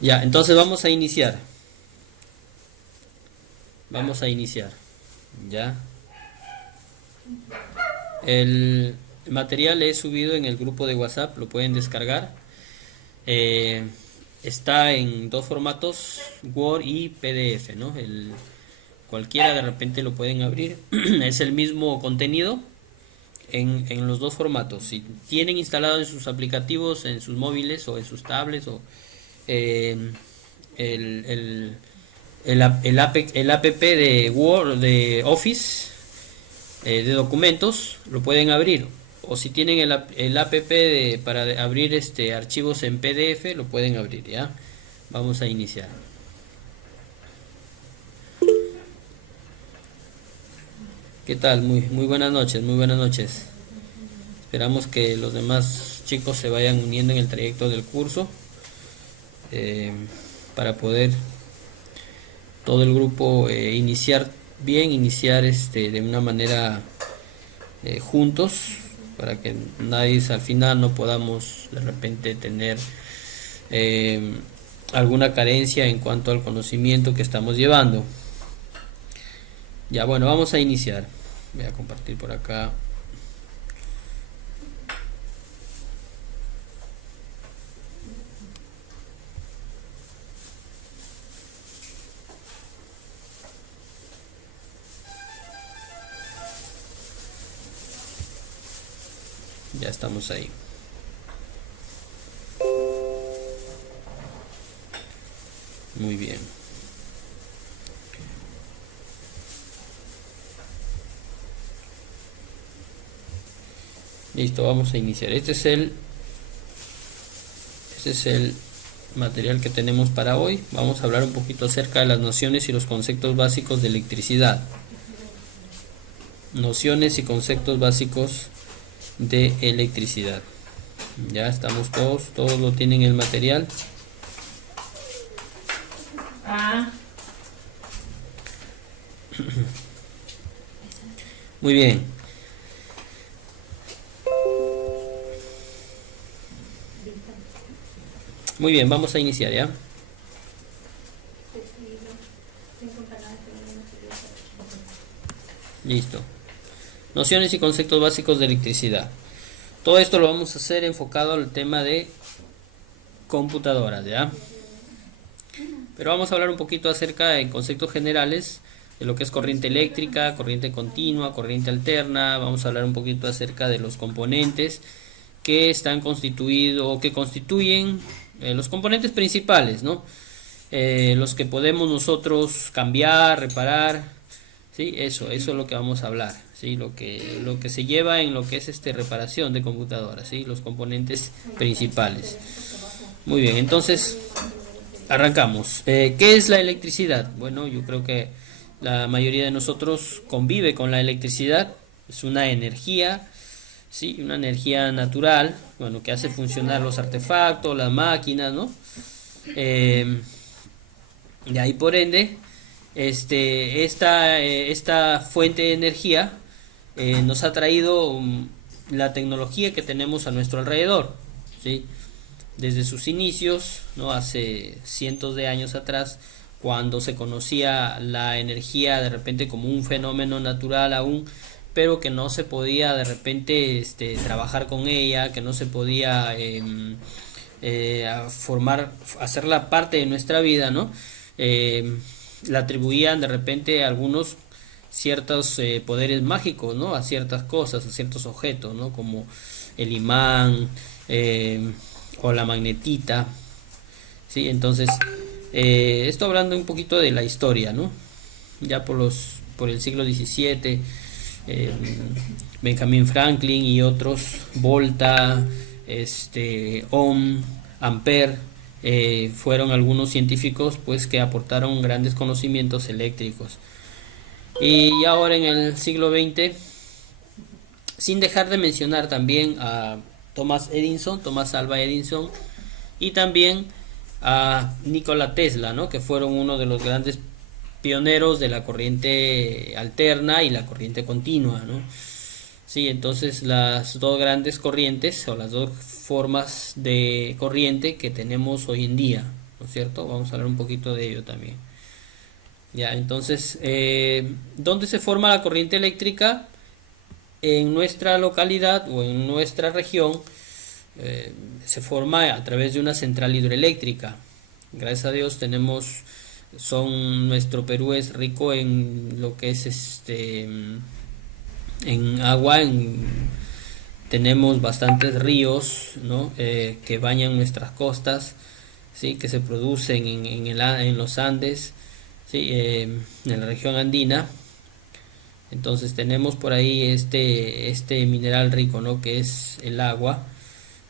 Ya, entonces vamos a iniciar. Vamos a iniciar. Ya. El material he subido en el grupo de WhatsApp, lo pueden descargar. Eh, Está en dos formatos, Word y PDF, ¿no? Cualquiera de repente lo pueden abrir. Es el mismo contenido en los dos formatos. Si tienen instalado en sus aplicativos, en sus móviles o en sus tablets o eh, el, el, el app de Word, de Office, de documentos, lo pueden abrir. O si tienen el app para abrir archivos en PDF, lo pueden abrir, ¿ya? Vamos a iniciar. ¿Qué tal? Muy buenas noches, muy buenas noches. Esperamos que los demás chicos se vayan uniendo en el trayecto del curso, eh, para poder todo el grupo iniciar bien, iniciar de una manera juntos, para que nadie al final no podamos de repente tener eh, alguna carencia en cuanto al conocimiento que estamos llevando. Ya, bueno, vamos a iniciar. Voy a compartir por acá. Ya estamos ahí. Muy bien. Listo, vamos a iniciar. Este es el material que tenemos para hoy. Vamos a hablar un poquito acerca de las nociones y los conceptos básicos de electricidad. Nociones y conceptos básicos de electricidad. Ya estamos todos lo tienen el material. Muy bien. Muy bien, vamos a iniciar, ¿ya? Listo. Nociones y conceptos básicos de electricidad. Todo esto lo vamos a hacer enfocado al tema de computadoras, ¿ya? Pero vamos a hablar un poquito acerca de conceptos generales de lo que es corriente eléctrica, corriente continua, corriente alterna. Vamos a hablar un poquito acerca de los componentes que están constituidos o que constituyen los componentes principales, ¿no? Los que podemos nosotros cambiar, reparar, ¿sí? Eso es lo que vamos a hablar, ¿sí? Lo que se lleva en lo que es reparación de computadoras, ¿sí? Los componentes principales. Muy bien, entonces arrancamos. ¿Qué es la electricidad? Bueno, yo creo que la mayoría de nosotros convive con la electricidad. Es una energía, ¿sí? Una energía natural, bueno, que hace funcionar los artefactos, las máquinas, ¿no? De ahí por ende, esta fuente de energía nos ha traído la tecnología que tenemos a nuestro alrededor, ¿sí? Desde sus inicios, ¿no? Hace cientos de años atrás, cuando se conocía la energía de repente como un fenómeno natural aún, pero que no se podía de repente trabajar con ella, que no se podía hacerla parte de nuestra vida, ¿no? Le atribuían de repente a algunos ciertos poderes mágicos, ¿no? A ciertas cosas, a ciertos objetos, ¿no? Como el imán, o la magnetita, ¿sí? Entonces, esto hablando un poquito de la historia, ¿no? Ya por el siglo XVII, Benjamin Franklin y otros, Volta, Ohm, Ampere, fueron algunos científicos pues que aportaron grandes conocimientos eléctricos. Y ahora en el siglo XX, sin dejar de mencionar también a Thomas Alva Edison, y también a Nikola Tesla, ¿no? Que fueron uno de los grandes pioneros de la corriente alterna y la corriente continua, ¿no? Sí, entonces las dos grandes corrientes o las dos formas de corriente que tenemos hoy en día, ¿no es cierto? Vamos a hablar un poquito de ello también. Ya, entonces, ¿dónde se forma la corriente eléctrica? En nuestra localidad o en nuestra región se forma a través de una central hidroeléctrica. Gracias a Dios nuestro Perú es rico en lo que es en agua, tenemos bastantes ríos, ¿no? Que bañan nuestras costas, ¿sí? Que se producen en los Andes, ¿sí? En la región andina. Entonces tenemos por ahí este mineral rico, ¿no? Que es el agua,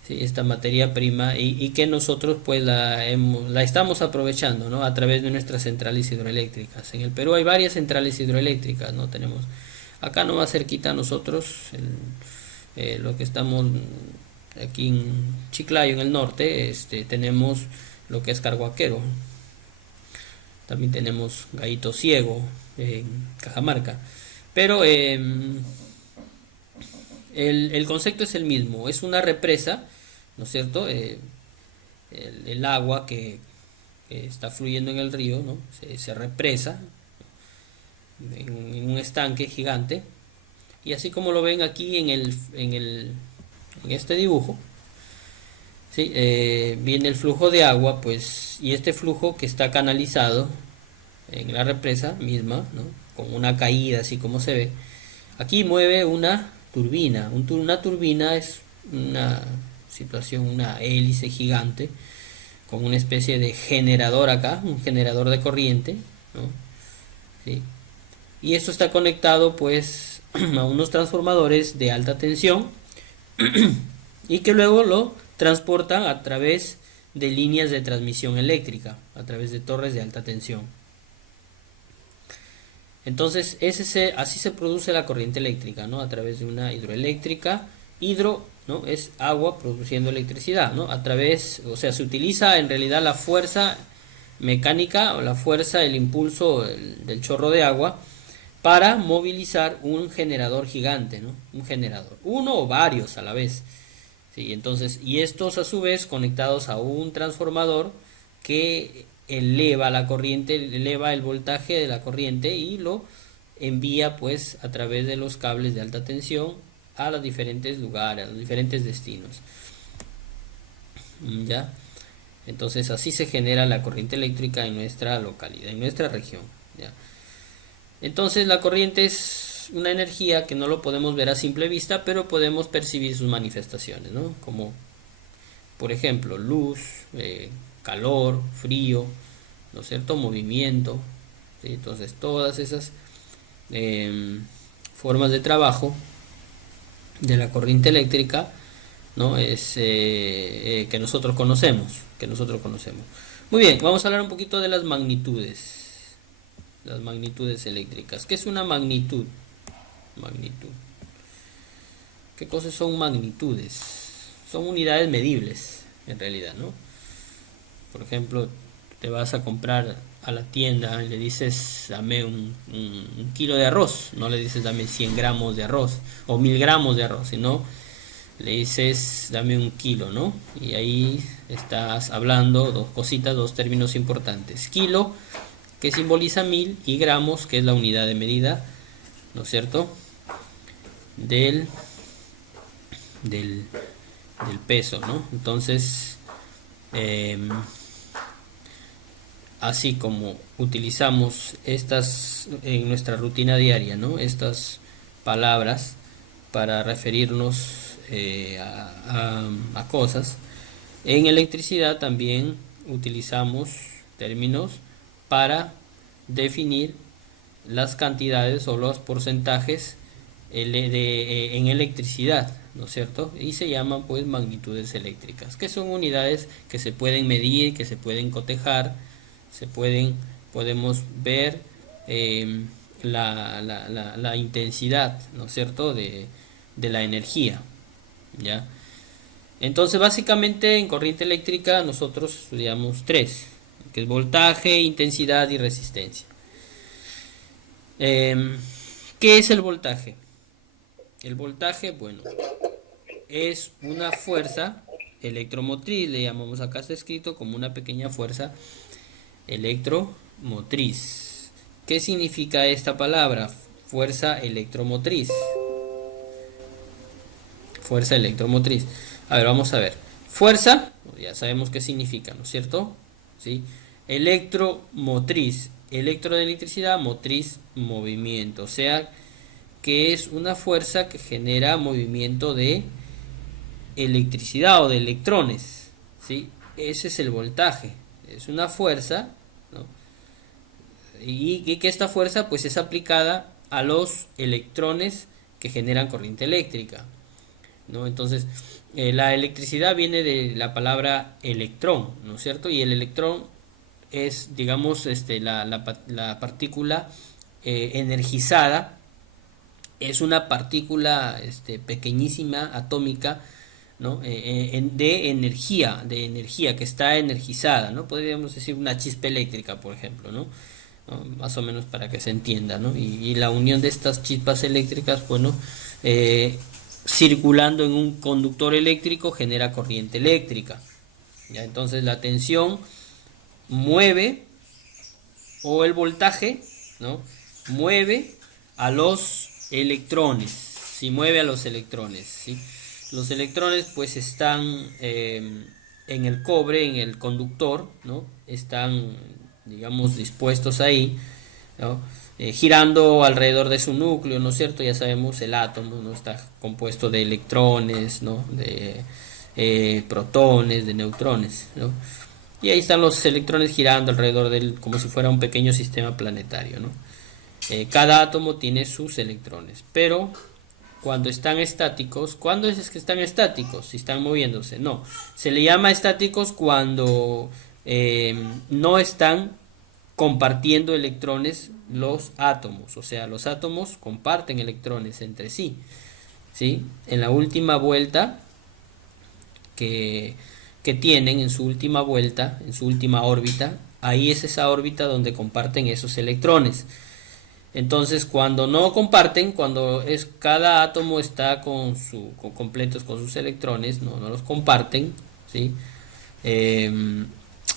¿sí? Esta materia prima y que nosotros pues la estamos aprovechando, ¿no? A través de nuestras centrales hidroeléctricas. En el Perú hay varias centrales hidroeléctricas, ¿no? Tenemos acá nomás cerquita a nosotros, lo que estamos aquí en Chiclayo, en el norte, tenemos lo que es Carhuaquero. También tenemos Gallito Ciego en Cajamarca. Pero el concepto es el mismo, es una represa, ¿no es cierto? El agua que está fluyendo en el río, ¿no? Se represa en un estanque gigante. Y así como lo ven aquí en este dibujo, ¿sí? Viene el flujo de agua, pues, y este flujo que está canalizado en la represa misma, ¿no? Con una caída, así como se ve. Aquí mueve una turbina. Una turbina es una situación, una hélice gigante con una especie de generador acá, un generador de corriente, ¿no? ¿Sí? Y esto está conectado pues a unos transformadores de alta tensión y que luego lo transportan a través de líneas de transmisión eléctrica, a través de torres de alta tensión. Entonces, así se produce la corriente eléctrica, ¿no? A través de una hidroeléctrica. Hidro, ¿no? Es agua produciendo electricidad, ¿no? O sea, se utiliza en realidad la fuerza mecánica o la fuerza, el impulso del chorro de agua para movilizar un generador gigante, ¿no? Un generador, uno o varios a la vez. Sí, entonces, y estos a su vez conectados a un transformador que eleva la corriente, eleva el voltaje de la corriente y lo envía pues a través de los cables de alta tensión a los diferentes lugares, a los diferentes destinos. ¿Ya? Entonces así se genera la corriente eléctrica en nuestra localidad, en nuestra región. ¿Ya? Entonces la corriente es una energía que no lo podemos ver a simple vista, pero podemos percibir sus manifestaciones, ¿no? Como por ejemplo luz, calor, frío, ¿no es cierto? Movimiento, ¿sí? Entonces todas esas formas de trabajo de la corriente eléctrica, ¿no? Es que nosotros conocemos. Muy bien, vamos a hablar un poquito de las magnitudes eléctricas. ¿Qué es una magnitud? Magnitud. ¿Qué cosas son magnitudes? Son unidades medibles, en realidad, ¿no? Por ejemplo, te vas a comprar a la tienda y le dices dame un kilo de arroz, no le dices dame 100 gramos de arroz o 1000 gramos de arroz, sino le dices dame un kilo, ¿no? Y ahí estás hablando dos cositas, dos términos importantes: kilo, que simboliza 1000, y gramos, que es la unidad de medida, ¿no es cierto? Del peso, ¿no? Entonces, así como utilizamos estas en nuestra rutina diaria, ¿no? Estas palabras para referirnos a cosas, en electricidad también utilizamos términos para definir las cantidades o los porcentajes en electricidad, ¿no es cierto? Y se llaman pues magnitudes eléctricas, que son unidades que se pueden medir, que se pueden cotejar, podemos ver la intensidad, ¿no es cierto?, de la energía, ¿ya? Entonces básicamente en corriente eléctrica nosotros estudiamos tres, que es voltaje, intensidad y resistencia. ¿Qué es el voltaje? El voltaje, bueno, es una fuerza electromotriz, le llamamos, acá está escrito como una pequeña fuerza electromotriz. ¿Qué significa esta palabra? Fuerza electromotriz. Fuerza electromotriz. A ver, vamos a ver. Fuerza, ya sabemos qué significa, ¿no es cierto? ¿Sí? Electromotriz. Electro de electricidad, motriz, movimiento. O sea, que es una fuerza que genera movimiento de electricidad o de electrones, ¿sí? Ese es el voltaje. Es una fuerza, ¿no? Y que esta fuerza pues es aplicada a los electrones que generan corriente eléctrica, ¿no? Entonces, la electricidad viene de la palabra electrón, ¿no es cierto? Y el electrón es, digamos, la partícula energizada. Es una partícula pequeñísima, atómica, ¿no? De energía que está energizada, ¿no? Podríamos decir una chispa eléctrica, por ejemplo, ¿no? Más o menos para que se entienda, ¿no? Y la unión de estas chispas eléctricas, bueno, circulando en un conductor eléctrico genera corriente eléctrica, ¿ya? Entonces la tensión mueve, o el voltaje, ¿no? Mueve a los electrones, ¿sí? Mueve a los electrones, ¿sí? Los electrones pues están en el cobre, en el conductor, ¿no? Están, digamos, dispuestos ahí, ¿no? Girando alrededor de su núcleo, ¿no es cierto? Ya sabemos, el átomo, ¿no? Está compuesto de electrones, ¿no? De protones, de neutrones, ¿no? Y ahí están los electrones girando alrededor del, como si fuera un pequeño sistema planetario, ¿no? Cada átomo tiene sus electrones, pero cuando están estáticos, ¿cuándo es que están estáticos? Si están moviéndose, no. Se le llama estáticos cuando no están compartiendo electrones los átomos, o sea, los átomos comparten electrones entre sí, ¿sí? En la última vuelta que tienen, en su última vuelta, en su última órbita, ahí es esa órbita donde comparten esos electrones. Entonces, cuando no comparten, cuando es cada átomo está completos con sus electrones, no los comparten, ¿sí?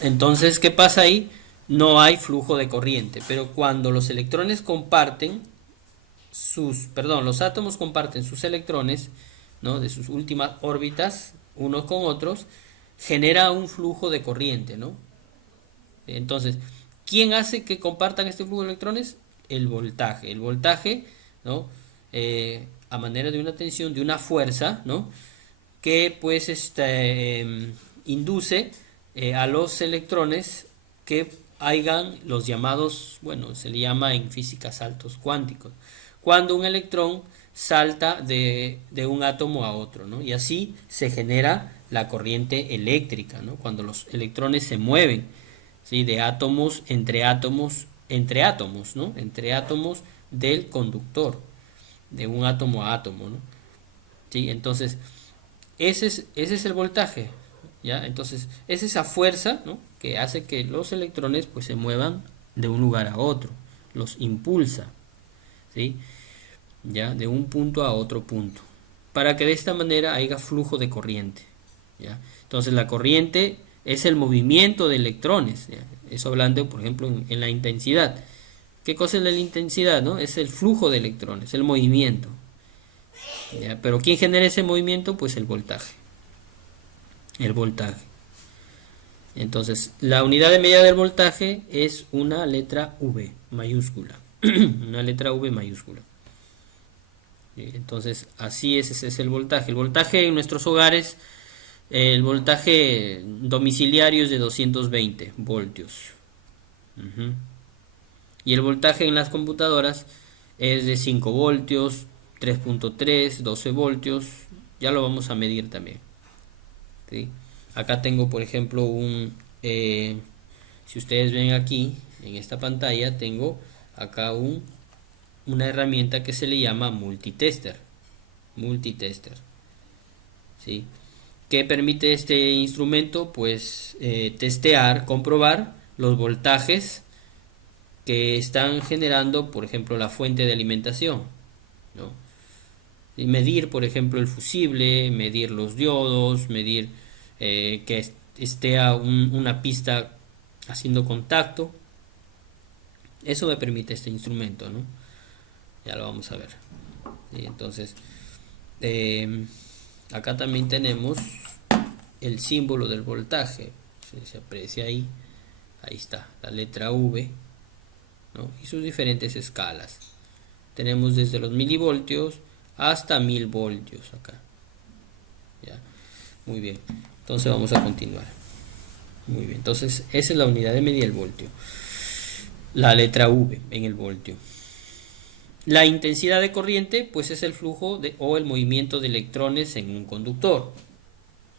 Entonces, ¿qué pasa ahí? No hay flujo de corriente, pero cuando los electrones comparten los átomos comparten sus electrones, ¿no? De sus últimas órbitas, unos con otros, genera un flujo de corriente, ¿no? Entonces, ¿quién hace que compartan este flujo de electrones? El voltaje. El voltaje, ¿no? A manera de una tensión, de una fuerza, ¿no? Que pues induce a los electrones que hagan los llamados, bueno, se le llama en física saltos cuánticos, cuando un electrón salta de un átomo a otro, ¿no? Y así se genera la corriente eléctrica, ¿no? Cuando los electrones se mueven, ¿sí? De átomos, ¿no? Entre átomos del conductor, de un átomo a átomo, ¿no? ¿Sí? Entonces, ese es el voltaje, ¿ya? Entonces, es esa fuerza, ¿no? Que hace que los electrones pues se muevan de un lugar a otro, los impulsa, ¿sí? ¿Ya? De un punto a otro punto, para que de esta manera haya flujo de corriente, ¿ya? Entonces la corriente es el movimiento de electrones, ¿ya? Eso hablando, por ejemplo, en la intensidad. ¿Qué cosa es la intensidad, no? Es el flujo de electrones, el movimiento, ¿ya? Pero ¿quién genera ese movimiento? Pues el voltaje. El voltaje. Entonces, la unidad de medida del voltaje es una letra V mayúscula. Una letra V mayúscula. Entonces, así es, ese es el voltaje. El voltaje en nuestros hogares, el voltaje domiciliario es de 220 voltios. Y el voltaje en las computadoras es de 5 voltios, 3.3, 12 voltios. Ya lo vamos a medir también, ¿sí? Acá tengo, por ejemplo, si ustedes ven aquí, en esta pantalla, tengo acá una herramienta que se le llama multitester, ¿sí? ¿Qué permite este instrumento? Pues testear, comprobar los voltajes que están generando, por ejemplo, la fuente de alimentación, ¿no? Y medir, por ejemplo, el fusible, medir los diodos, medir esté a una pista haciendo contacto. Eso me permite este instrumento, ¿no? Ya lo vamos a ver. ¿Sí? Entonces, acá también tenemos el símbolo del voltaje. Se aprecia ahí. Ahí está, la letra V, ¿no? Y sus diferentes escalas. Tenemos desde los milivoltios hasta 1000 voltios acá. ¿Ya? Muy bien. Entonces vamos a continuar. Muy bien. Entonces esa es la unidad de medida del voltio. La letra V en el voltio. La intensidad de corriente, pues es el flujo o el movimiento de electrones en un conductor.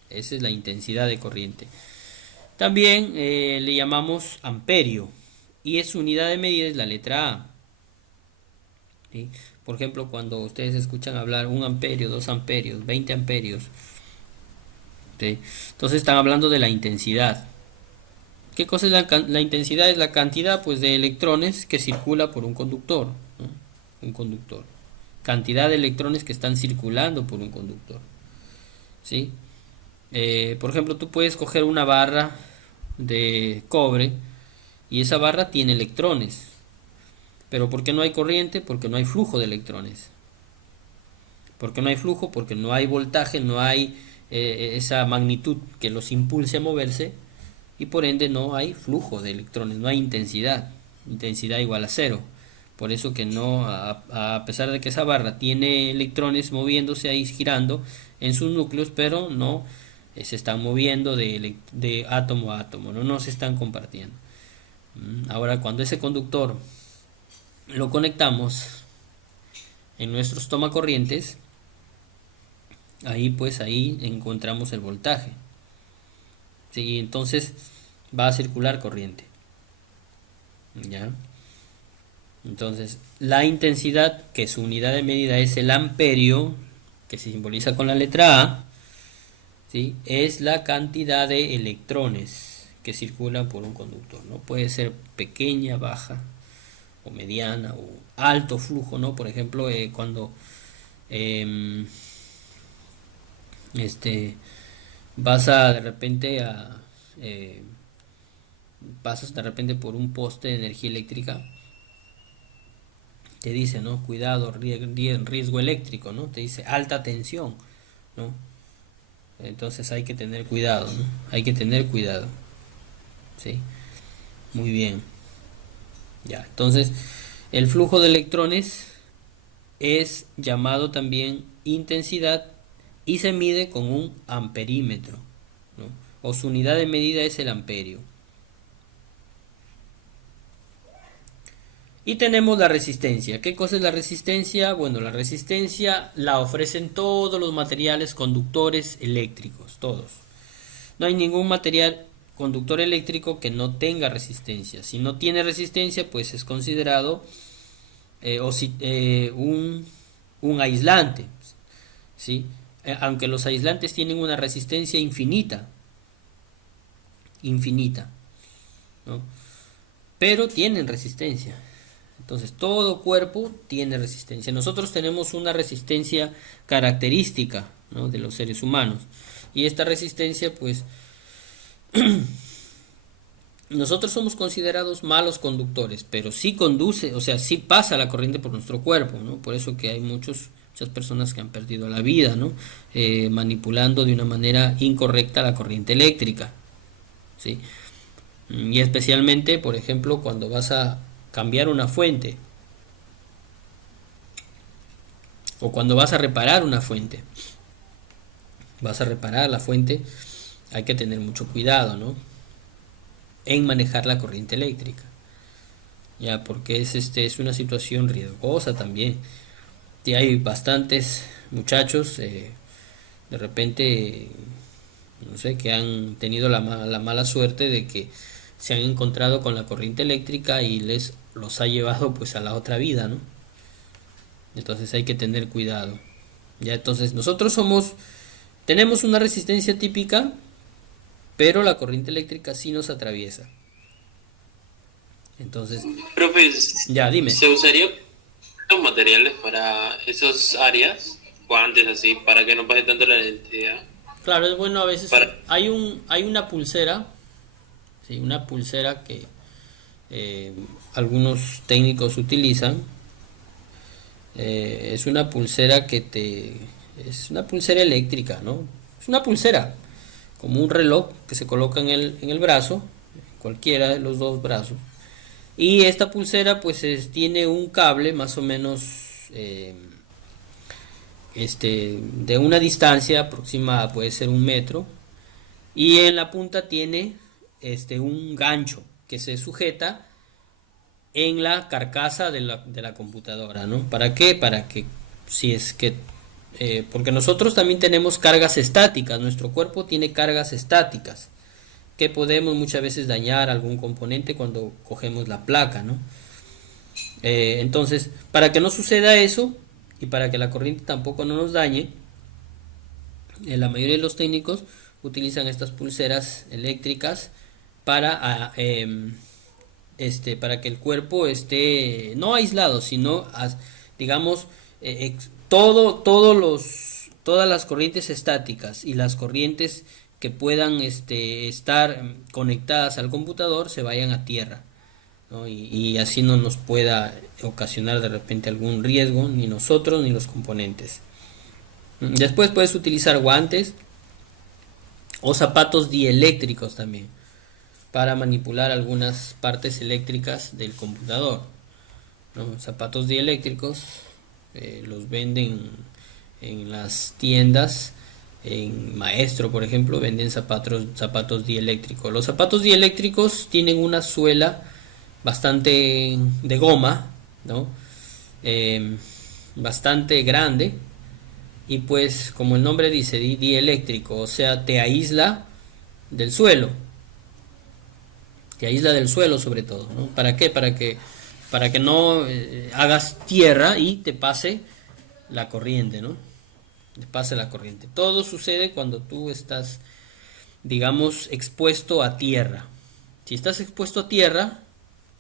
Esa es la intensidad de corriente. También le llamamos amperio y su unidad de medida es la letra A. ¿Sí? Por ejemplo, cuando ustedes escuchan hablar 1 amperio, 2 amperios, 20 amperios, ¿sí? Entonces están hablando de la intensidad. ¿Qué cosa es la intensidad? Es la cantidad, pues, de electrones que circula por un conductor, ¿no? Un conductor. Cantidad de electrones que están circulando por un conductor. ¿Sí? Por ejemplo, tú puedes coger una barra de cobre y esa barra tiene electrones. Pero ¿por qué no hay corriente? Porque no hay flujo de electrones. ¿Por qué no hay flujo? Porque no hay voltaje, no hay esa magnitud que los impulse a moverse y por ende no hay flujo de electrones, no hay intensidad. Intensidad igual a cero. Por eso que no, a pesar de que esa barra tiene electrones moviéndose ahí, girando en sus núcleos, pero no se están moviendo de átomo a átomo, no se están compartiendo. Ahora, cuando ese conductor lo conectamos en nuestros tomacorrientes, ahí encontramos el voltaje. ¿Sí? Entonces va a circular corriente. ¿Ya? Entonces, la intensidad, que su unidad de medida es el amperio, que se simboliza con la letra A, ¿sí? Es la cantidad de electrones que circulan por un conductor, ¿no? Puede ser pequeña, baja, o mediana, o alto flujo, ¿no? Por ejemplo, cuando pasas de repente por un poste de energía eléctrica, te dice, ¿no? Cuidado, riesgo eléctrico, ¿no? Te dice alta tensión, ¿no? Entonces hay que tener cuidado, ¿no? Hay que tener cuidado. ¿Sí? Muy bien. Ya, entonces el flujo de electrones es llamado también intensidad y se mide con un amperímetro, ¿no? O su unidad de medida es el amperio. Y tenemos la resistencia. ¿Qué cosa es la resistencia? Bueno, la resistencia la ofrecen todos los materiales conductores eléctricos, todos. No hay ningún material conductor eléctrico que no tenga resistencia. Si no tiene resistencia, pues es considerado un aislante, ¿sí? Aunque los aislantes tienen una resistencia infinita, ¿no? Pero tienen resistencia. Entonces todo cuerpo tiene resistencia. Nosotros tenemos una resistencia característica, ¿no? De los seres humanos. Y esta resistencia, pues, nosotros somos considerados malos conductores, pero sí conduce, o sea, sí pasa la corriente por nuestro cuerpo, ¿no? Por eso que hay muchas personas que han perdido la vida, ¿no? Manipulando de una manera incorrecta la corriente eléctrica, ¿sí? Y especialmente, por ejemplo, cuando vas a cambiar una fuente o cuando vas a reparar una fuente, vas a reparar la fuente, hay que tener mucho cuidado, ¿no? En manejar la corriente eléctrica, ya, porque es una situación riesgosa también. Y hay bastantes muchachos de repente, no sé, que han tenido la mala suerte de que se han encontrado con la corriente eléctrica y los ha llevado pues a la otra vida, ¿no? Entonces hay que tener cuidado. Ya, entonces nosotros tenemos una resistencia típica, pero la corriente eléctrica sí nos atraviesa. Entonces, Profe, ya, dime. ¿se usaría los materiales para esas áreas? Guantes así, para que no pase tanto la electricidad. Claro, es bueno a veces. Para, Hay una pulsera, sí, una pulsera que eh, algunos técnicos utilizan. Es una pulsera es una pulsera eléctrica, ¿no? Es una pulsera, como un reloj que se coloca en el brazo, cualquiera de los dos brazos. Y esta pulsera pues tiene un cable más o menos eh, de una distancia aproximada, puede ser 1 metro, y en la punta tiene un gancho que se sujeta en la carcasa de la computadora, ¿no? ¿Para qué? Para que si es que porque nosotros también tenemos cargas estáticas, nuestro cuerpo tiene cargas estáticas que podemos muchas veces dañar algún componente cuando cogemos la placa, ¿no? Entonces, para que no suceda eso y para que la corriente tampoco no nos dañe, la mayoría de los técnicos utilizan estas pulseras eléctricas para, para que el cuerpo esté no aislado, sino, digamos, todas las corrientes estáticas y las corrientes que puedan estar conectadas al computador se vayan a tierra, ¿no? Y así no nos pueda ocasionar de repente algún riesgo, ni nosotros ni los componentes. Después puedes utilizar guantes o zapatos dieléctricos también para manipular algunas partes eléctricas del computador, ¿no? Zapatos dieléctricos los venden en las tiendas. En Maestro, por ejemplo, venden zapatos dieléctricos. Los zapatos dieléctricos tienen una suela bastante de goma, ¿no? Eh, Bastante grande, y pues como el nombre dice, dieléctrico, o sea, del suelo, te aísla del suelo sobre todo, ¿no? ¿Para qué? Para que no hagas tierra y te pase la corriente, ¿no? Te pase la corriente. Todo sucede cuando tú estás, digamos, expuesto a tierra. Si estás expuesto a tierra,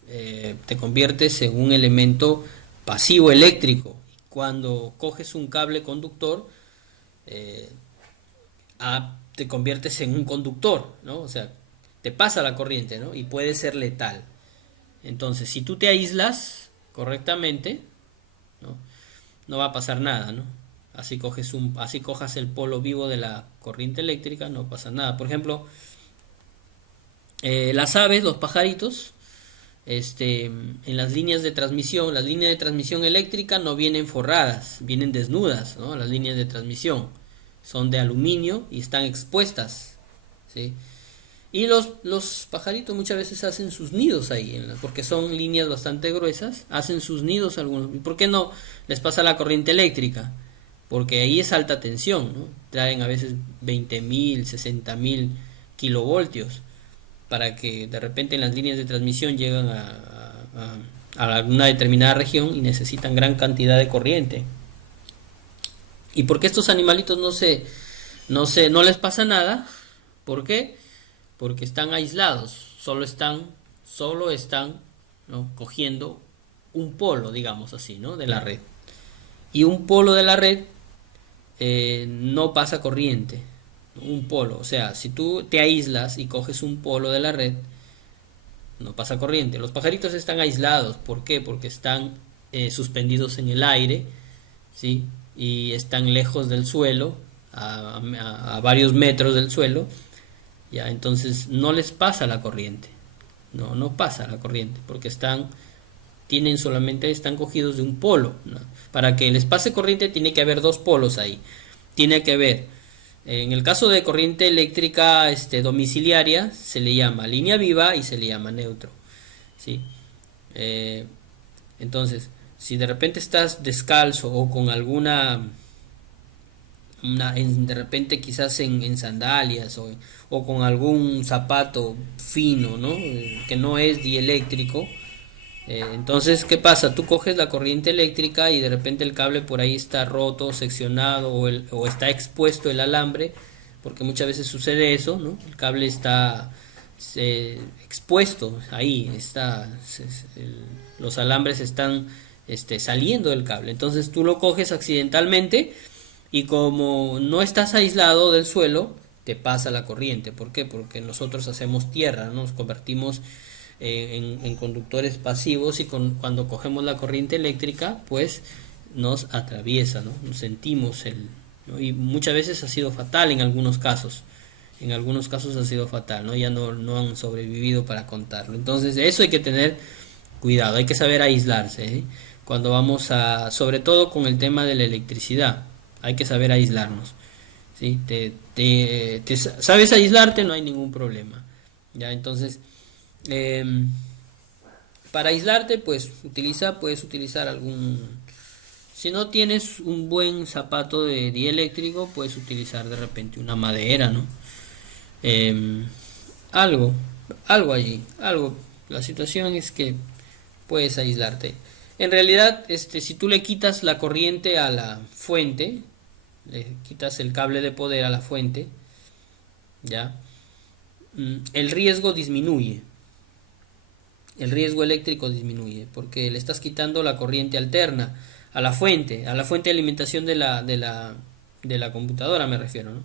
te conviertes en un elemento pasivo eléctrico. Cuando coges un cable conductor, eh, te conviertes en un conductor, ¿no? O sea, te pasa la corriente, ¿no? Y puede ser letal. Entonces, si tú te aíslas correctamente, ¿no? No va a pasar nada, ¿no? Así cojas el polo vivo de la corriente eléctrica, no pasa nada. Por ejemplo, las aves, los pajaritos, en las líneas de transmisión eléctrica no vienen forradas, vienen desnudas, ¿no? Las líneas de transmisión son de aluminio y están expuestas, ¿sí? Y los pajaritos muchas veces hacen sus nidos ahí, porque son líneas bastante gruesas, hacen sus nidos algunos. ¿Y por qué no les pasa la corriente eléctrica? Porque ahí es alta tensión, ¿no? Traen a veces 20.000, 60.000 kilovoltios, para que de repente en las líneas de transmisión llegan a una determinada región y necesitan gran cantidad de corriente. ¿Y por qué estos animalitos no les pasa nada? ¿Por qué? Porque están aislados, solo están, ¿no? Cogiendo un polo, digamos así, ¿no? De la red. Y un polo de la red no pasa corriente, un polo, o sea, si tú te aíslas y coges un polo de la red, no pasa corriente. Los pajaritos están aislados, ¿por qué? Porque están suspendidos en el aire, ¿sí? Y están lejos del suelo, a varios metros del suelo, ya, entonces no les pasa la corriente, no pasa la corriente, porque están cogidos de un polo, ¿no? Para que les pase corriente tiene que haber dos polos ahí, tiene que haber, en el caso de corriente eléctrica domiciliaria, se le llama línea viva y se le llama neutro, ¿sí? Eh, entonces, si de repente estás descalzo o con de repente quizás en sandalias o con algún zapato fino, ¿no? Que no es dieléctrico. Entonces, ¿qué pasa? Tú coges la corriente eléctrica y de repente el cable por ahí está roto, seccionado o está expuesto el alambre, porque muchas veces sucede eso, ¿no? El cable está expuesto ahí, los alambres están saliendo del cable. Entonces tú lo coges accidentalmente Y como no estás aislado del suelo, te pasa la corriente. ¿Por qué? Porque nosotros hacemos tierra, ¿no? Nos convertimos en conductores pasivos y cuando cogemos la corriente eléctrica, pues nos atraviesa, ¿no? Nos sentimos ¿no? Y muchas veces ha sido fatal en algunos casos. En algunos casos ha sido fatal, ¿no? Ya no han sobrevivido para contarlo. Entonces, eso hay que tener cuidado, hay que saber aislarse, ¿eh? Cuando vamos sobre todo con el tema de la electricidad, hay que saber aislarnos, ¿sí? Sabes aislarte, no hay ningún problema, ya. Entonces, em, para aislarte, pues puedes utilizar si no tienes un buen zapato de dieléctrico, puedes utilizar de repente una madera, ¿no? Em, algo, algo allí, algo. La situación es que puedes aislarte. En realidad, si tú le quitas la corriente a la fuente, le quitas el cable de poder a la fuente, ya, el riesgo disminuye. El riesgo eléctrico disminuye porque le estás quitando la corriente alterna a la fuente de alimentación de la computadora, me refiero, ¿no?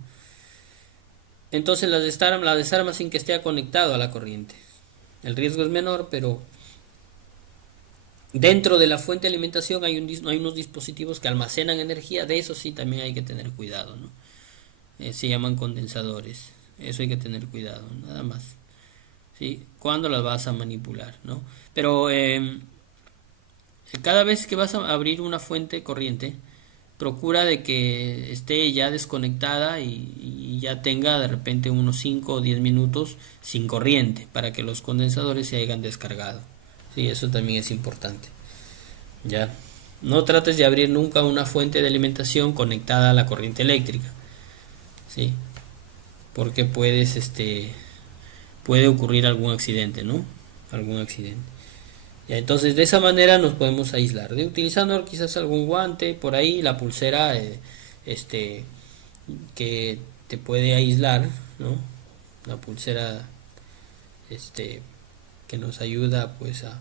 Entonces la desarma sin que esté conectado a la corriente. El riesgo es menor, pero dentro de la fuente de alimentación hay unos dispositivos que almacenan energía. De eso sí también hay que tener cuidado, ¿no? Se llaman condensadores. Eso hay que tener cuidado, nada más. ¿Sí? Cuando las vas a manipular, ¿no? Pero cada vez que vas a abrir una fuente corriente, procura de que esté ya desconectada y ya tenga de repente unos 5 o 10 minutos sin corriente para que los condensadores se hayan descargado. Sí, eso también es importante. Ya. No trates de abrir nunca una fuente de alimentación conectada a la corriente eléctrica. Sí, porque puede ocurrir algún accidente, ¿no? Algún accidente. Ya, entonces de esa manera nos podemos aislar, utilizando quizás algún guante por ahí, la pulsera este que te puede aislar, ¿no? La pulsera este que nos ayuda pues a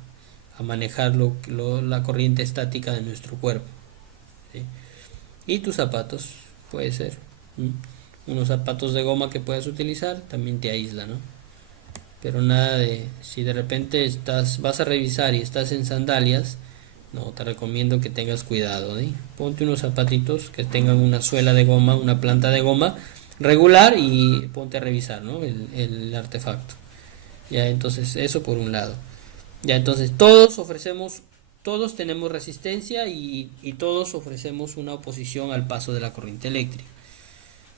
manejar la corriente estática de nuestro cuerpo, ¿sí? Y tus zapatos, puede ser, ¿m? Unos zapatos de goma que puedas utilizar también te aísla, ¿no? Pero nada si de repente vas a revisar y estás en sandalias, no, te recomiendo que tengas cuidado, ¿eh? Ponte unos zapatitos que tengan una suela de goma, una planta de goma regular y ponte a revisar, ¿no? El artefacto. Ya, entonces eso por un lado. Ya, entonces todos tenemos resistencia y todos ofrecemos una oposición al paso de la corriente eléctrica.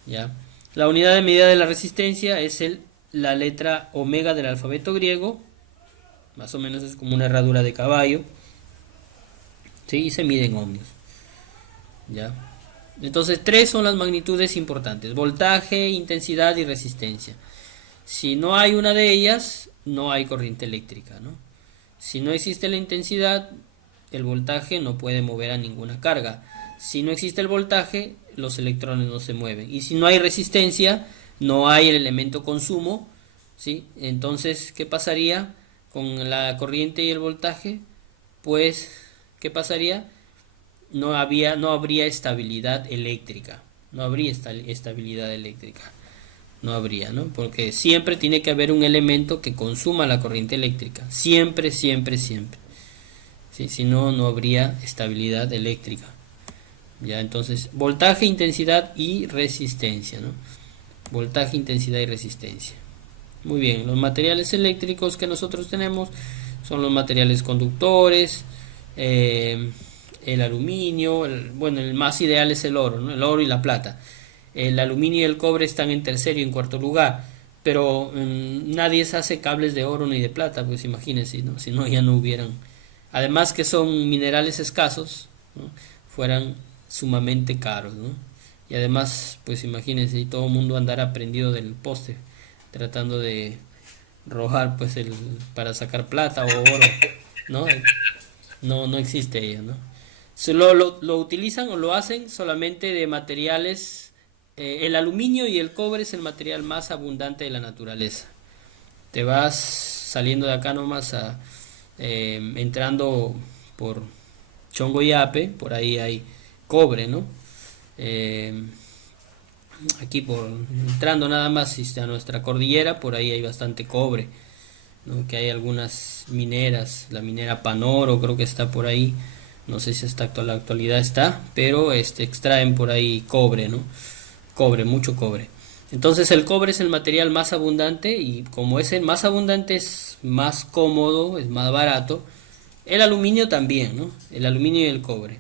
Ya. La unidad de medida de la resistencia es la letra omega del alfabeto griego, más o menos es como una herradura de caballo, ¿sí? Y se mide en ohmios. ¿Ya? Entonces, tres son las magnitudes importantes: voltaje, intensidad y resistencia. Si no hay una de ellas, no hay corriente eléctrica, ¿no? Si no existe la intensidad, el voltaje no puede mover a ninguna carga. Si no existe el voltaje, los electrones no se mueven. Y si no hay resistencia, no hay el elemento consumo, ¿sí? Entonces, ¿qué pasaría con la corriente y el voltaje? Pues, ¿qué pasaría? No habría estabilidad eléctrica. No habría estabilidad eléctrica. No habría, ¿no? Porque siempre tiene que haber un elemento que consuma la corriente eléctrica. Siempre, siempre, siempre. ¿Sí? Si no, no habría estabilidad eléctrica. Ya, entonces, voltaje, intensidad y resistencia, ¿no? Voltaje, intensidad y resistencia. Muy bien, los materiales eléctricos que nosotros tenemos son los materiales conductores, el aluminio, bueno, el más ideal es el oro, ¿no? El oro y la plata. El aluminio y el cobre están en tercer y en cuarto lugar, pero nadie se hace cables de oro ni de plata, pues imagínense, ¿no? Si no, ya no hubieran. Además que son minerales escasos, ¿no? Fueran sumamente caros, ¿no? Y además, pues imagínense, y todo el mundo andara prendido del poste tratando de rojar pues para sacar plata o oro, ¿no? No existe ello, ¿no? Lo utilizan o lo hacen solamente de materiales. El aluminio y el cobre es el material más abundante de la naturaleza. Te vas saliendo de acá nomás entrando por Chongoyape, por ahí hay cobre, ¿no? Eh, Aquí entrando nada más a nuestra cordillera, por ahí hay bastante cobre, ¿no? Que hay algunas mineras, la minera Panoro creo que está por ahí, no sé si hasta la actualidad está, pero extraen por ahí cobre, ¿no? Cobre, mucho cobre. Entonces el cobre es el material más abundante y como es el más abundante es más cómodo, es más barato. El aluminio también, ¿no? El aluminio y el cobre.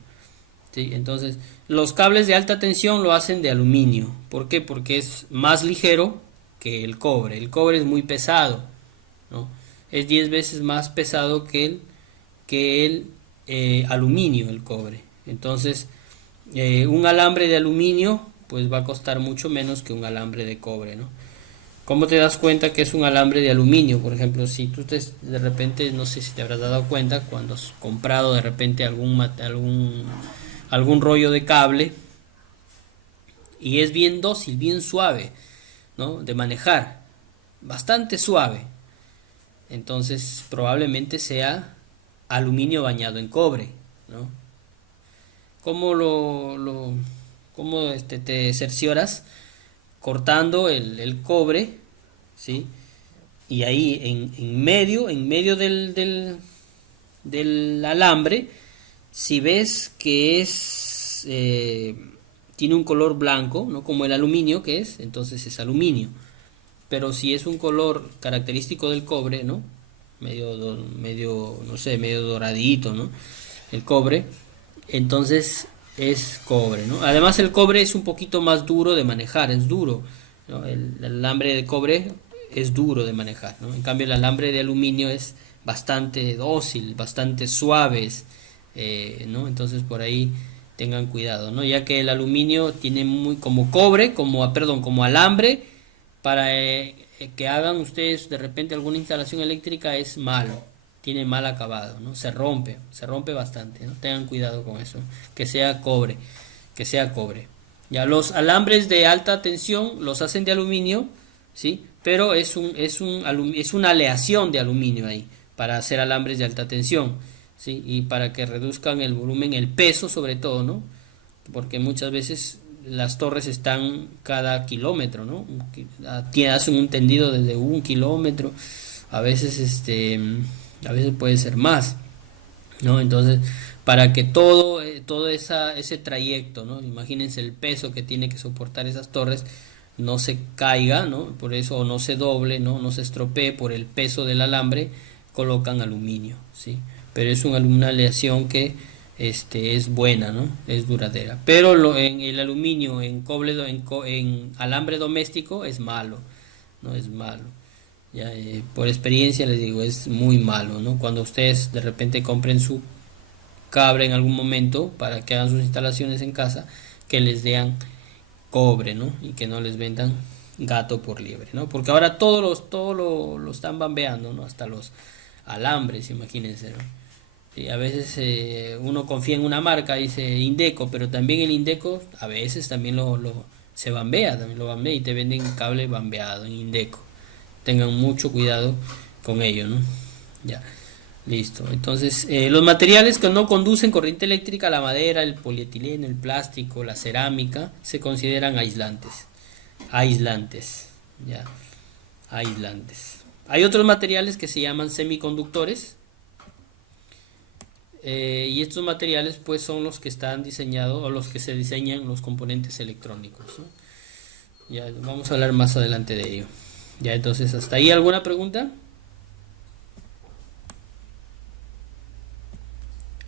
¿Sí? Entonces los cables de alta tensión lo hacen de aluminio. ¿Por qué? Porque es más ligero que el cobre. El cobre es muy pesado, ¿no? Es 10 veces más pesado que el aluminio, el cobre. Entonces un alambre de aluminio pues va a costar mucho menos que un alambre de cobre, ¿no? ¿Cómo te das cuenta que es un alambre de aluminio? Por ejemplo, si tú de repente, no sé si te habrás dado cuenta, cuando has comprado de repente algún rollo de cable y es bien dócil, bien suave, ¿no? De manejar, bastante suave. Entonces probablemente sea aluminio bañado en cobre, ¿no? ¿Cómo cómo te cercioras? Cortando el cobre, ¿sí? Y ahí en medio del alambre, si ves que tiene un color blanco, no como el aluminio que es, entonces es aluminio. Pero si es un color característico del cobre, ¿no? Medio, no sé, medio doradito, ¿no? El cobre, entonces es cobre, ¿no? Además el cobre es un poquito más duro de manejar, es duro, ¿no? El alambre de cobre es duro de manejar, ¿no? En cambio el alambre de aluminio es bastante dócil, bastante suaves, ¿no? Entonces por ahí tengan cuidado, ¿no? Ya que el aluminio tiene muy como cobre, como alambre para que hagan ustedes de repente alguna instalación eléctrica es malo, tiene mal acabado, ¿no? Se rompe bastante, ¿no? Tengan cuidado con eso, que sea cobre, que sea cobre. Ya los alambres de alta tensión los hacen de aluminio, ¿sí? Pero es una aleación de aluminio ahí para hacer alambres de alta tensión, ¿sí? Y para que reduzcan el volumen, el peso sobre todo, ¿no? Porque muchas veces las torres están cada kilómetro, ¿no? Hacen un tendido desde 1 kilómetro, a veces a veces puede ser más, ¿no? Entonces, para que todo ese trayecto, ¿no? Imagínense el peso que tiene que soportar esas torres, no se caiga, ¿no? Por eso no se doble, ¿no? No se estropee por el peso del alambre, colocan aluminio, ¿sí? Pero es una aleación que es buena, ¿no? Es duradera. Pero en el aluminio, en alambre doméstico es malo, ¿no? Es malo. Ya, por experiencia les digo, es muy malo, ¿no? Cuando ustedes de repente compren su cable en algún momento para que hagan sus instalaciones en casa, que les den cobre, ¿no? Y que no les vendan gato por liebre, ¿no? Porque ahora todo lo están bambeando, ¿no? Hasta los alambres, imagínense, ¿no? Y a veces uno confía en una marca, dice Indeco, pero también el Indeco a veces también se bambea, también lo bambea y te venden cable bambeado en Indeco. Tengan mucho cuidado con ello, ¿no? Ya, listo. Entonces, los materiales que no conducen corriente eléctrica, la madera, el polietileno, el plástico, la cerámica, se consideran aislantes. Aislantes, ya, aislantes. Hay otros materiales que se llaman semiconductores, y estos materiales pues son los que están diseñados o los que se diseñan los componentes electrónicos, ¿no? Ya vamos a hablar más adelante de ello. Ya, entonces hasta ahí, ¿alguna pregunta?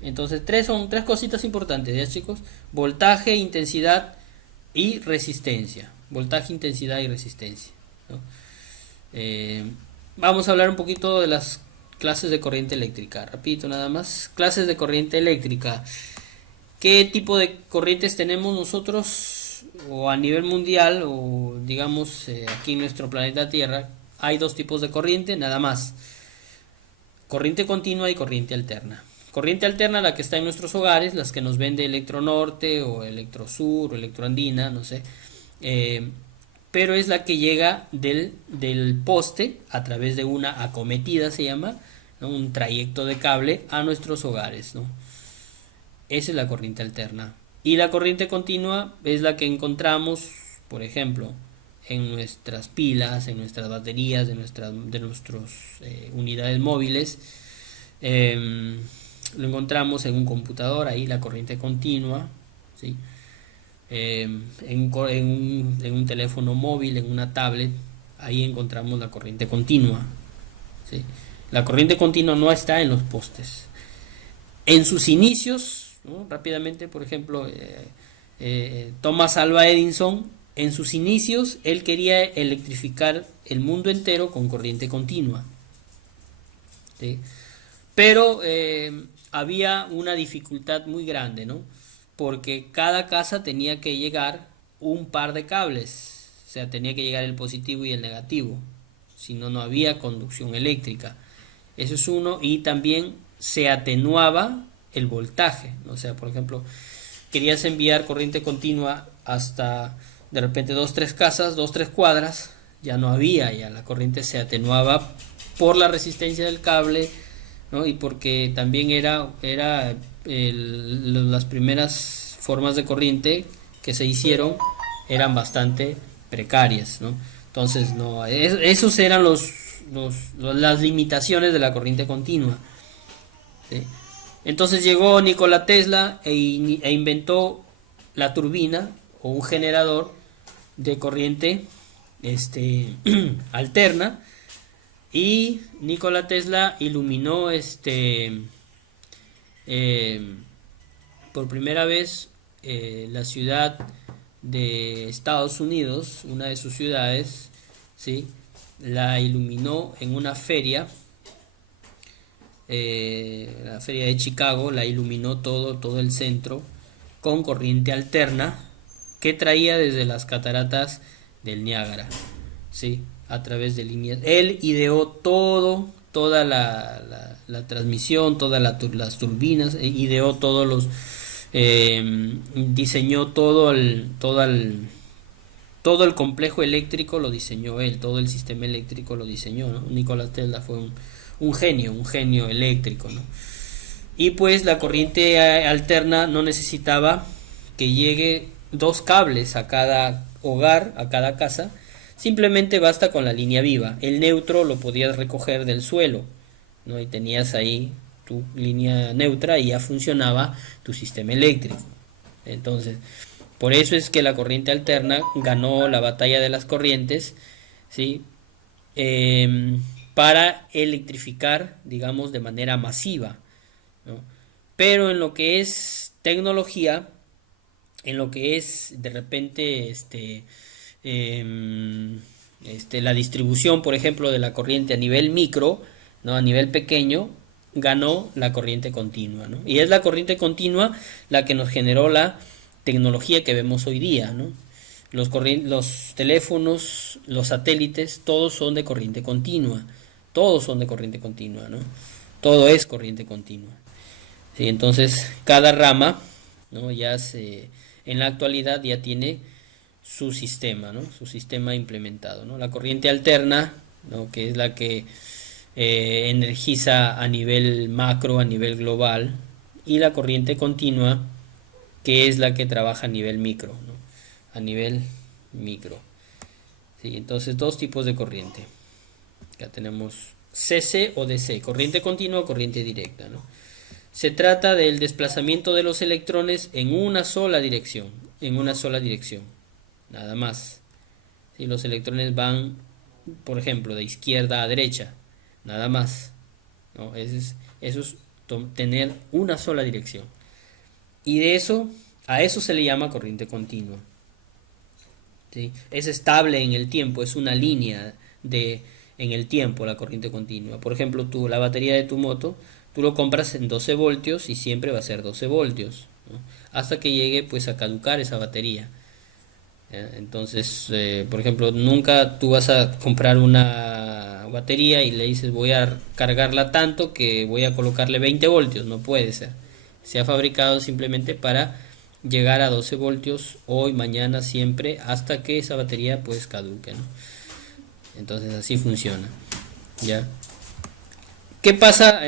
Entonces son tres cositas importantes, ¿ya, chicos? Voltaje, intensidad y resistencia. Voltaje, intensidad y resistencia, ¿no? Eh, Vamos a hablar un poquito de las clases de corriente eléctrica. Rapidito nada más. Clases de corriente eléctrica. ¿Qué tipo de corrientes tenemos nosotros o a nivel mundial o digamos aquí en nuestro planeta Tierra? Hay dos tipos de corriente, nada más. Corriente continua y corriente alterna. Corriente alterna, la que está en nuestros hogares, las que nos vende Electronorte o Electrosur o Electroandina, no sé. Pero es la que llega del poste a través de una acometida, se llama, ¿no? Un trayecto de cable a nuestros hogares, ¿no? Esa es la corriente alterna. Y la corriente continua es la que encontramos, por ejemplo, en nuestras pilas, en nuestras baterías, de nuestras unidades móviles. Lo encontramos en un computador, ahí la corriente continua, ¿sí? En un teléfono móvil, en una tablet, ahí encontramos la corriente continua, ¿sí? La corriente continua no está en los postes. En sus inicios, ¿no? Rápidamente, por ejemplo, Thomas Alva Edison, en sus inicios, él quería electrificar el mundo entero con corriente continua, ¿sí? Pero había una dificultad muy grande, ¿no? Porque cada casa tenía que llegar un par de cables, o sea, tenía que llegar el positivo y el negativo, si no, no había conducción eléctrica. Eso es uno, y también se atenuaba el voltaje, ¿no? O sea, por ejemplo, querías enviar corriente continua hasta de repente 2 3 casas, 2 3 cuadras, ya no había, ya la corriente se atenuaba por la resistencia del cable, ¿no? Y porque también las primeras formas de corriente que se hicieron eran bastante precarias, ¿no? Entonces, no, esos eran las limitaciones de la corriente continua, ¿sí? Entonces llegó Nikola Tesla e inventó la turbina o un generador de corriente alterna, y Nikola Tesla iluminó eh, por primera vez la ciudad de Estados Unidos, una de sus ciudades, ¿sí? La iluminó en una feria, la feria de Chicago, la iluminó todo el centro con corriente alterna que traía desde las cataratas del Niágara, ¿sí? A través de líneas. Él ideó toda la transmisión, las turbinas, ideó todos los, diseñó todo el complejo eléctrico, lo diseñó él, todo el sistema eléctrico lo diseñó, ¿no? Nikola Tesla fue un genio eléctrico, ¿no? Y pues la corriente alterna no necesitaba que llegue 2 cables a cada hogar, a cada casa. Simplemente basta con la línea viva. El neutro lo podías recoger del suelo, ¿no? Y tenías ahí tu línea neutra y ya funcionaba tu sistema eléctrico. Entonces, por eso es que la corriente alterna ganó la batalla de las corrientes, ¿sí? Para electrificar, digamos, de manera masiva, ¿no? Pero en lo que es tecnología, en lo que es de repente la distribución, por ejemplo, de la corriente a nivel micro, ¿no? A nivel pequeño, ganó la corriente continua, ¿no? Y es la corriente continua la que nos generó la tecnología que vemos hoy día, ¿no? Los teléfonos, los satélites, todos son de corriente continua. Todos son de corriente continua, ¿no? Todo es corriente continua. ¿Sí? Entonces, cada rama, ¿no? En la actualidad ya tiene su sistema, ¿no? Su sistema implementado, ¿no? La corriente alterna, ¿no? Que es la que energiza a nivel macro, a nivel global, y la corriente continua, que es la que trabaja a nivel micro, ¿no? A nivel micro. ¿Sí? Entonces, 2 tipos de corriente. Ya tenemos CC o DC, corriente continua o corriente directa, ¿no? Se trata del desplazamiento de los electrones en una sola dirección, nada más. Si los electrones van, por ejemplo, de izquierda a derecha, nada más, ¿no? Eso es tener una sola dirección. Y a eso se le llama corriente continua, ¿sí? Es estable en el tiempo, es una línea en el tiempo la corriente continua. Por ejemplo, la batería de tu moto, tú lo compras en 12 voltios y siempre va a ser 12 voltios, ¿no? Hasta que llegue pues a caducar esa batería. Entonces, por ejemplo, nunca tú vas a comprar una batería y le dices voy a cargarla tanto que voy a colocarle 20 voltios. No puede ser. Se ha fabricado simplemente para llegar a 12 voltios hoy, mañana, siempre, hasta que esa batería pues caduque, ¿no? Entonces así funciona, ¿ya? ¿Qué pasa?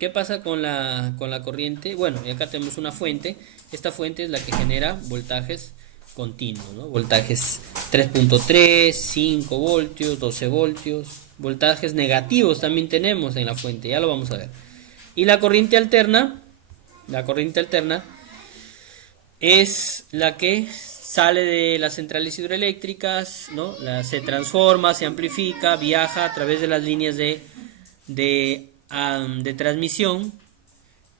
¿Qué pasa con la corriente? Bueno, y acá tenemos una fuente. Esta fuente es la que genera voltajes continuos, ¿no? Voltajes 3.3, 5 voltios, 12 voltios. Voltajes negativos también tenemos en la fuente, ya lo vamos a ver. Y la corriente alterna es la que sale de las centrales hidroeléctricas, ¿no? Se transforma, se amplifica, viaja a través de las líneas de transmisión,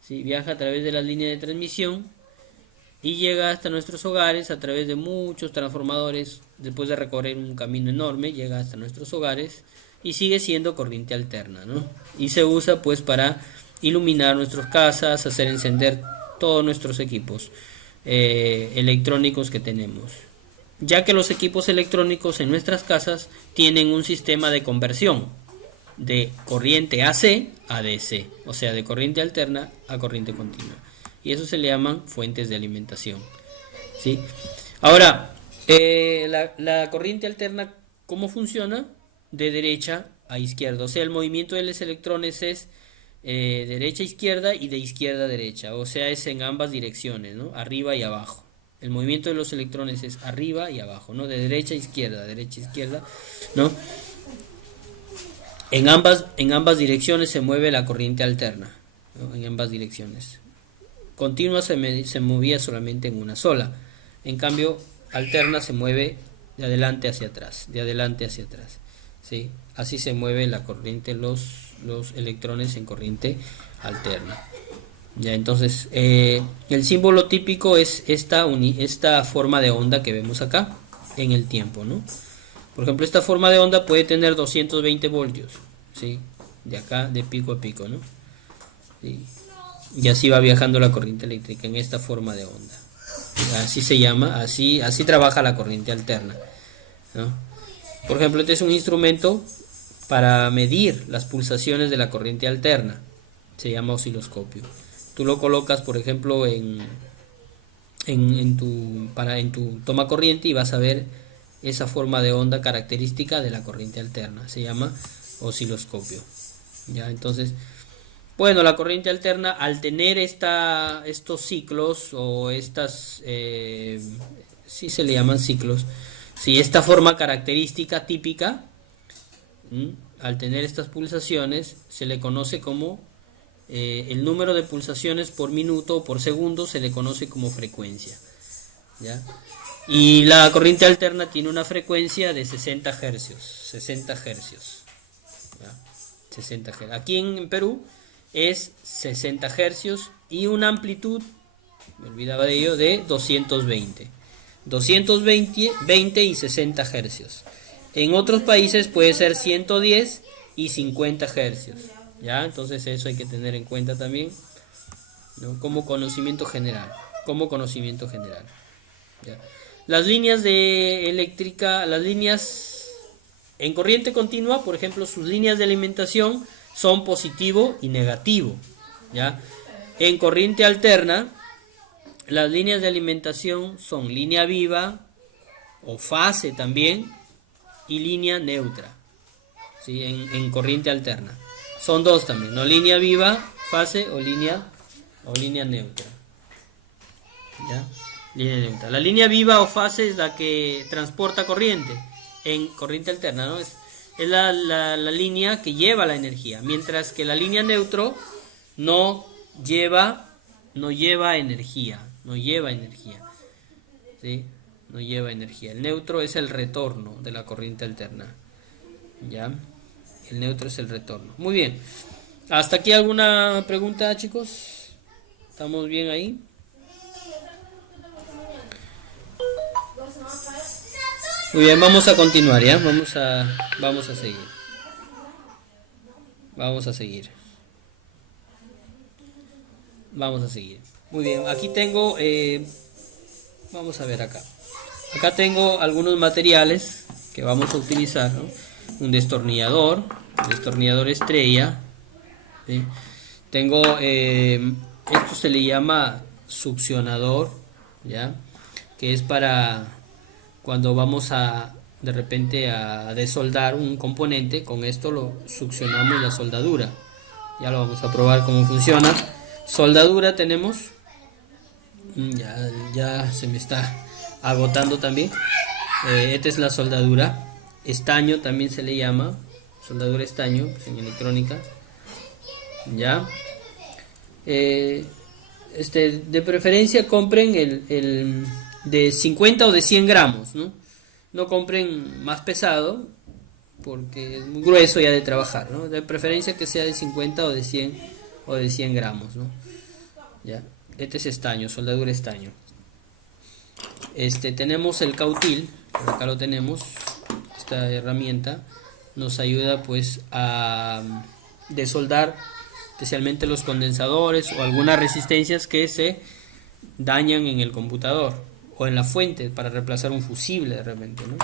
¿sí? Viaja a través de las líneas de transmisión y llega hasta nuestros hogares a través de muchos transformadores. Después de recorrer un camino enorme, llega hasta nuestros hogares y sigue siendo corriente alterna, ¿no? Y se usa pues para iluminar nuestras casas, hacer encender todos nuestros equipos electrónicos que tenemos, ya que los equipos electrónicos en nuestras casas tienen un sistema de conversión de corriente AC a DC, o sea, de corriente alterna a corriente continua, y eso se le llaman fuentes de alimentación, ¿sí? Ahora, la corriente alterna, ¿cómo funciona? De derecha a izquierda, o sea, el movimiento de los electrones es derecha a izquierda y de izquierda a derecha, o sea, es en ambas direcciones, ¿no? Arriba y abajo. El movimiento de los electrones es arriba y abajo, ¿no? De derecha a izquierda, ¿no? En ambas direcciones se mueve la corriente alterna, ¿no? En ambas direcciones. Continua se movía solamente en una sola. En cambio, alterna se mueve de adelante hacia atrás, ¿sí? Así se mueve la corriente, los electrones en corriente alterna. Ya, entonces, el símbolo típico es esta forma de onda que vemos acá en el tiempo, ¿no? Por ejemplo, esta forma de onda puede tener 220 voltios, ¿sí? De acá, de pico a pico, ¿no? ¿Sí? Y así va viajando la corriente eléctrica en esta forma de onda. Así se llama, así trabaja la corriente alterna, ¿no? Por ejemplo, este es un instrumento para medir las pulsaciones de la corriente alterna. Se llama osciloscopio. Tú lo colocas, por ejemplo, en tu toma corriente y vas a ver esa forma de onda característica de la corriente alterna. Se llama osciloscopio. Ya, entonces, bueno, la corriente alterna, al tener estos ciclos o estas, sí se le llaman ciclos, sí, esta forma característica típica, al tener estas pulsaciones, se le conoce como el número de pulsaciones por minuto o por segundo, se le conoce como frecuencia, ¿ya? Y la corriente alterna tiene una frecuencia de 60 hercios, 60 hercios, ¿ya? 60 hercios. Aquí en Perú es 60 hercios y una amplitud, me olvidaba de ello, de 220 y 60 hercios. En otros países puede ser 110 y 50 hercios, ¿ya? Entonces eso hay que tener en cuenta también, ¿no? Como conocimiento general, ¿ya? Las líneas las líneas en corriente continua, por ejemplo, sus líneas de alimentación son positivo y negativo, ¿ya? En corriente alterna, las líneas de alimentación son línea viva o fase también y línea neutra, ¿sí? En corriente alterna. Son dos también, ¿no? Línea viva, fase o línea neutra, ¿ya? Línea neutra. La línea viva o fase es la que transporta corriente en corriente alterna, ¿no? Es la línea que lleva la energía, mientras que la línea neutro no lleva energía, ¿sí? No lleva energía. El neutro es el retorno de la corriente alterna, ¿ya? El neutro es el retorno. Muy bien. ¿Hasta aquí alguna pregunta, chicos? ¿Estamos bien ahí? Muy bien, vamos a continuar, ¿ya? Vamos a seguir. Vamos a seguir. Muy bien, aquí tengo, vamos a ver acá. Acá tengo algunos materiales que vamos a utilizar, ¿no? Un destornillador estrella, ¿sí? Tengo, esto se le llama succionador, ¿ya? Que es para cuando vamos de repente a desoldar un componente. Con esto lo succionamos la soldadura, Ya lo vamos a probar cómo funciona. Soldadura tenemos. Ya se me está agotando también. Esta es la soldadura. Estaño también se le llama. Soldadura estaño, pues en electrónica. Ya. De preferencia compren el de 50 o de 100 gramos, ¿no? No compren más pesado porque es muy grueso ya de trabajar, ¿no? De preferencia que sea de 50 o de 100 gramos, ¿no? Ya. Este es estaño, soldadura estaño. Tenemos el cautil, por acá lo tenemos. Esta herramienta nos ayuda pues a desoldar especialmente los condensadores o algunas resistencias que se dañan en el computador o en la fuente para reemplazar un fusible de repente, ¿no?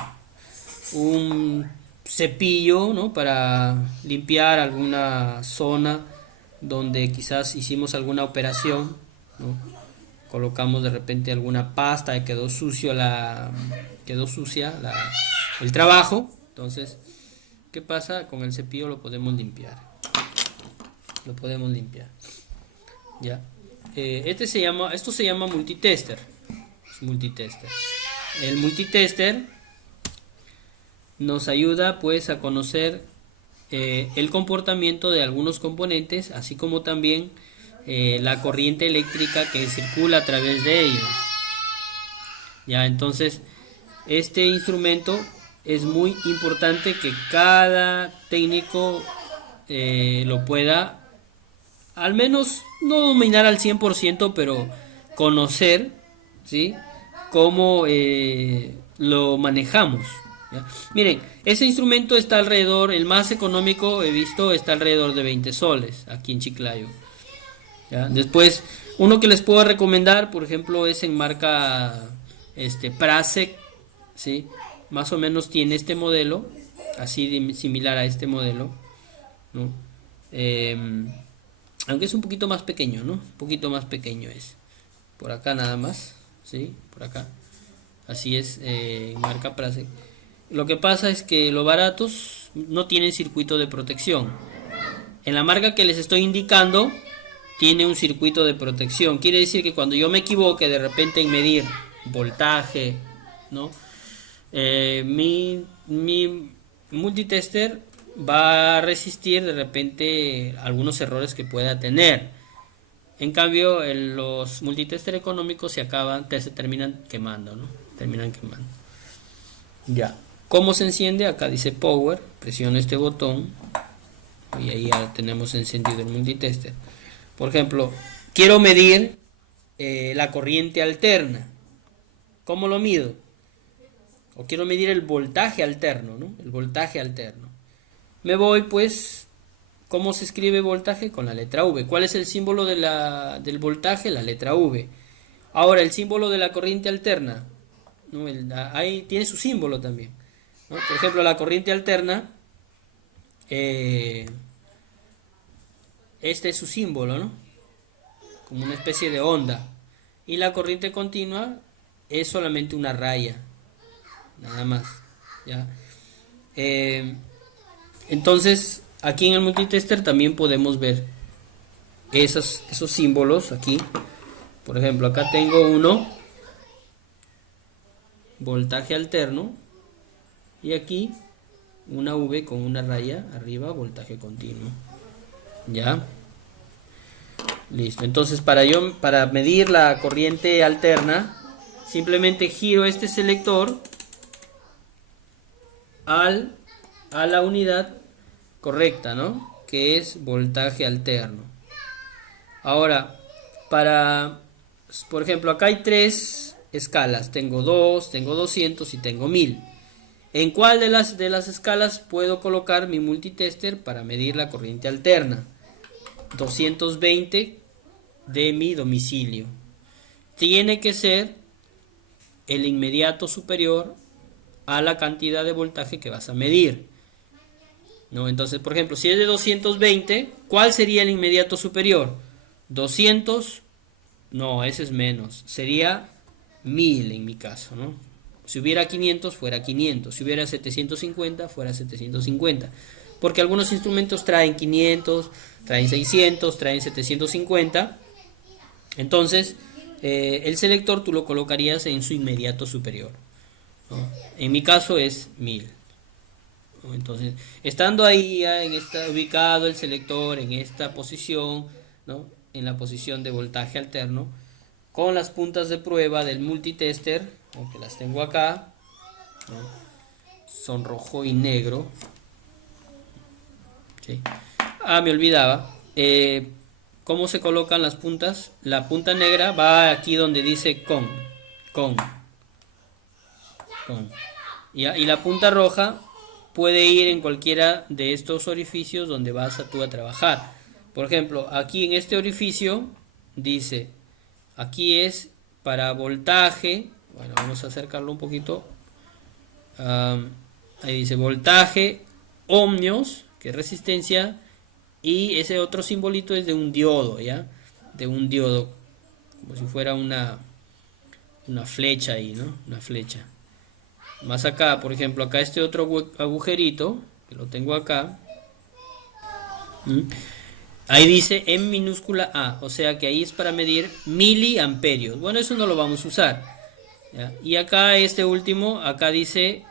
Un cepillo, ¿no? Para limpiar alguna zona donde quizás hicimos alguna operación, ¿no? Colocamos de repente alguna pasta y quedó sucia el trabajo. Entonces, ¿qué pasa? Con el cepillo lo podemos limpiar. Ya. Esto se llama multitester. El multitester nos ayuda pues a conocer el comportamiento de algunos componentes, así como también la corriente eléctrica que circula a través de ellos. Ya, entonces este instrumento es muy importante que cada técnico lo pueda al menos no dominar al 100%, pero conocer, ¿sí? Cómo lo manejamos, ¿ya? Miren, ese instrumento está alrededor, el más económico he visto está alrededor de 20 soles aquí en Chiclayo, ¿ya? Después, uno que les puedo recomendar, por ejemplo, es en marca Prasec, ¿sí? Más o menos tiene este modelo, así similar a este modelo, ¿no? Aunque es un poquito más pequeño, ¿no? Un poquito más pequeño es. Por acá nada más, ¿sí? Por acá. Así es, marca Prasec. Lo que pasa es que los baratos no tienen circuito de protección. En la marca que les estoy indicando, tiene un circuito de protección. Quiere decir que cuando yo me equivoque de repente en medir voltaje, ¿no? Mi multitester va a resistir de repente algunos errores que pueda tener. En cambio, los multitester económicos se terminan quemando, ¿no? Terminan quemando. Ya. ¿Cómo se enciende? Acá dice Power. Presiono este botón y ahí ya tenemos encendido el multitester. Por ejemplo, quiero medir la corriente alterna. ¿Cómo lo mido? O quiero medir el voltaje alterno, ¿no? El voltaje alterno. Me voy pues, ¿cómo se escribe voltaje? Con la letra V. ¿Cuál es el símbolo del voltaje? La letra V. Ahora, el símbolo de la corriente alterna, ¿no? Ahí tiene su símbolo también, ¿no? Por ejemplo, la corriente alterna, este es su símbolo, ¿no? Como una especie de onda. Y la corriente continua es solamente una raya, nada más, ¿ya? Entonces, aquí en el multitester también podemos ver esos símbolos aquí. Por ejemplo, acá tengo uno, voltaje alterno, y aquí una V con una raya arriba, voltaje continuo. ¿Ya? Listo. Entonces, para medir la corriente alterna, simplemente giro este selector a la unidad correcta, ¿no? Que es voltaje alterno. Ahora, por ejemplo, acá hay 3 escalas. Tengo 2, tengo 200 y tengo 1000. ¿En cuál de las escalas puedo colocar mi multitester para medir la corriente alterna? 220 de mi domicilio. Tiene que ser el inmediato superior a la cantidad de voltaje que vas a medir, ¿no? Entonces, por ejemplo, si es de 220, ¿cuál sería el inmediato superior? 200, no, ese es menos, sería 1000 en mi caso, ¿no? Si hubiera 500, fuera 500, si hubiera 750, fuera 750. porque algunos instrumentos traen 500, traen 600, traen 750. Entonces, el selector tú lo colocarías en su inmediato superior, ¿no? En mi caso es 1000. ¿No? Entonces, estando ahí ya ubicado el selector en esta posición, ¿no? En la posición de voltaje alterno, con las puntas de prueba del multitester, aunque las tengo acá, ¿no? Son rojo y negro. ¿Sí? Me olvidaba. ¿Cómo se colocan las puntas? La punta negra va aquí donde dice con. Y la punta roja puede ir en cualquiera de estos orificios donde vas tú a trabajar. Por ejemplo, aquí en este orificio dice, aquí es para voltaje. Bueno, vamos a acercarlo un poquito. Ahí dice voltaje, ohmios, que es resistencia, y ese otro simbolito es de un diodo, ¿ya? De un diodo, como si fuera una flecha ahí, ¿no? Una flecha. Más acá, por ejemplo, acá este otro agujerito, que lo tengo acá, ahí dice en minúscula A, o sea que ahí es para medir miliamperios. Bueno, eso no lo vamos a usar, ¿ya? Y acá este último, acá dice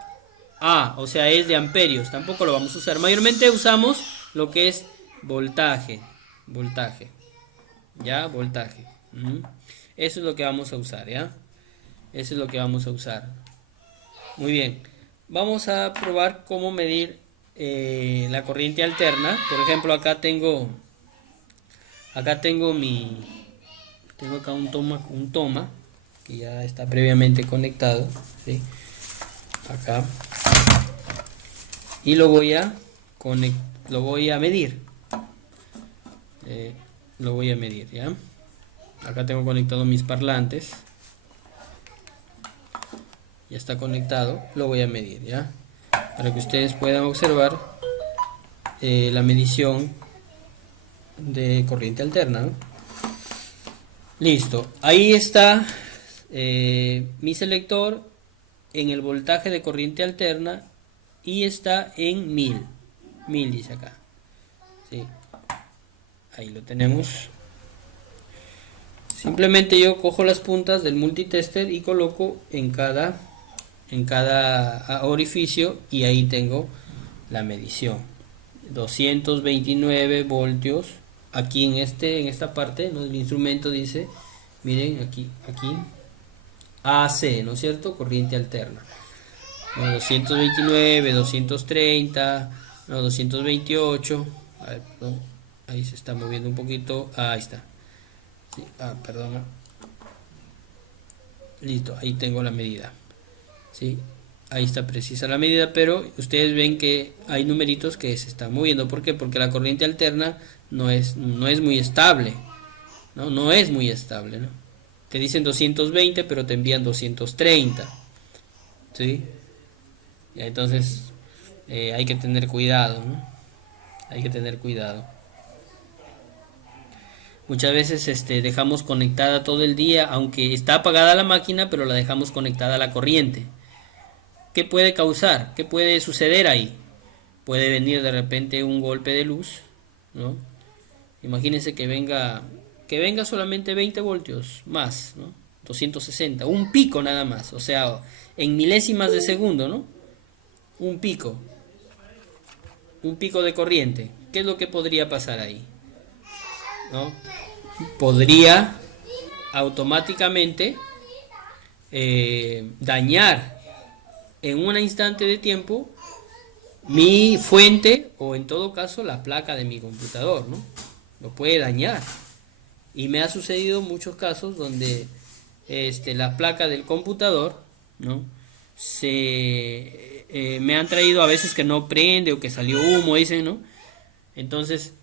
A, o sea es de amperios, tampoco lo vamos a usar. Mayormente usamos lo que es voltaje, ¿ya? Voltaje. Eso es lo que vamos a usar, ¿ya? Eso es lo que vamos a usar. Muy bien. Vamos a probar cómo medir la corriente alterna. Por ejemplo, acá tengo tengo acá un toma que ya está previamente conectado, ¿sí? Acá. Y lo voy a medir. Lo voy a medir, ¿ya? Acá tengo conectado mis parlantes. Ya está conectado, lo voy a medir, ¿ya? Para que ustedes puedan observar la medición de corriente alterna, ¿no? Listo, ahí está mi selector en el voltaje de corriente alterna y está en 1000 dice acá, ¿sí? Ahí lo tenemos. Simplemente yo cojo las puntas del multitester y coloco en cada orificio y ahí tengo la medición. 229 voltios. Aquí en esta parte, ¿no? El instrumento dice, miren aquí AC, ¿no es cierto? Corriente alterna. ¿No? 229, 230, no, 228. A ver, perdón. Ahí se está moviendo un poquito. Ahí está. Sí, perdón. Listo, ahí tengo la medida. ¿Sí? Ahí está precisa la medida, pero ustedes ven que hay numeritos que se están moviendo. ¿Por qué? Porque la corriente alterna no es muy estable. No es muy estable, ¿no? Te dicen 220, pero te envían 230. ¿Sí? Y entonces hay que tener cuidado, ¿no? Hay que tener cuidado. Muchas veces dejamos conectada todo el día, aunque está apagada la máquina, pero la dejamos conectada a la corriente. ¿Qué puede causar? ¿Qué puede suceder ahí? Puede venir de repente un golpe de luz, ¿no? Imagínense que venga solamente 20 voltios más, ¿no? 260, un pico nada más, o sea, en milésimas de segundo, ¿no? Un pico de corriente. ¿Qué es lo que podría pasar ahí? ¿No? Podría automáticamente dañar en un instante de tiempo mi fuente o en todo caso la placa de mi computador, ¿no? Lo puede dañar. Y me ha sucedido muchos casos donde la placa del computador, ¿no? Me han traído a veces que no prende o que salió humo, dicen, ¿no? Entonces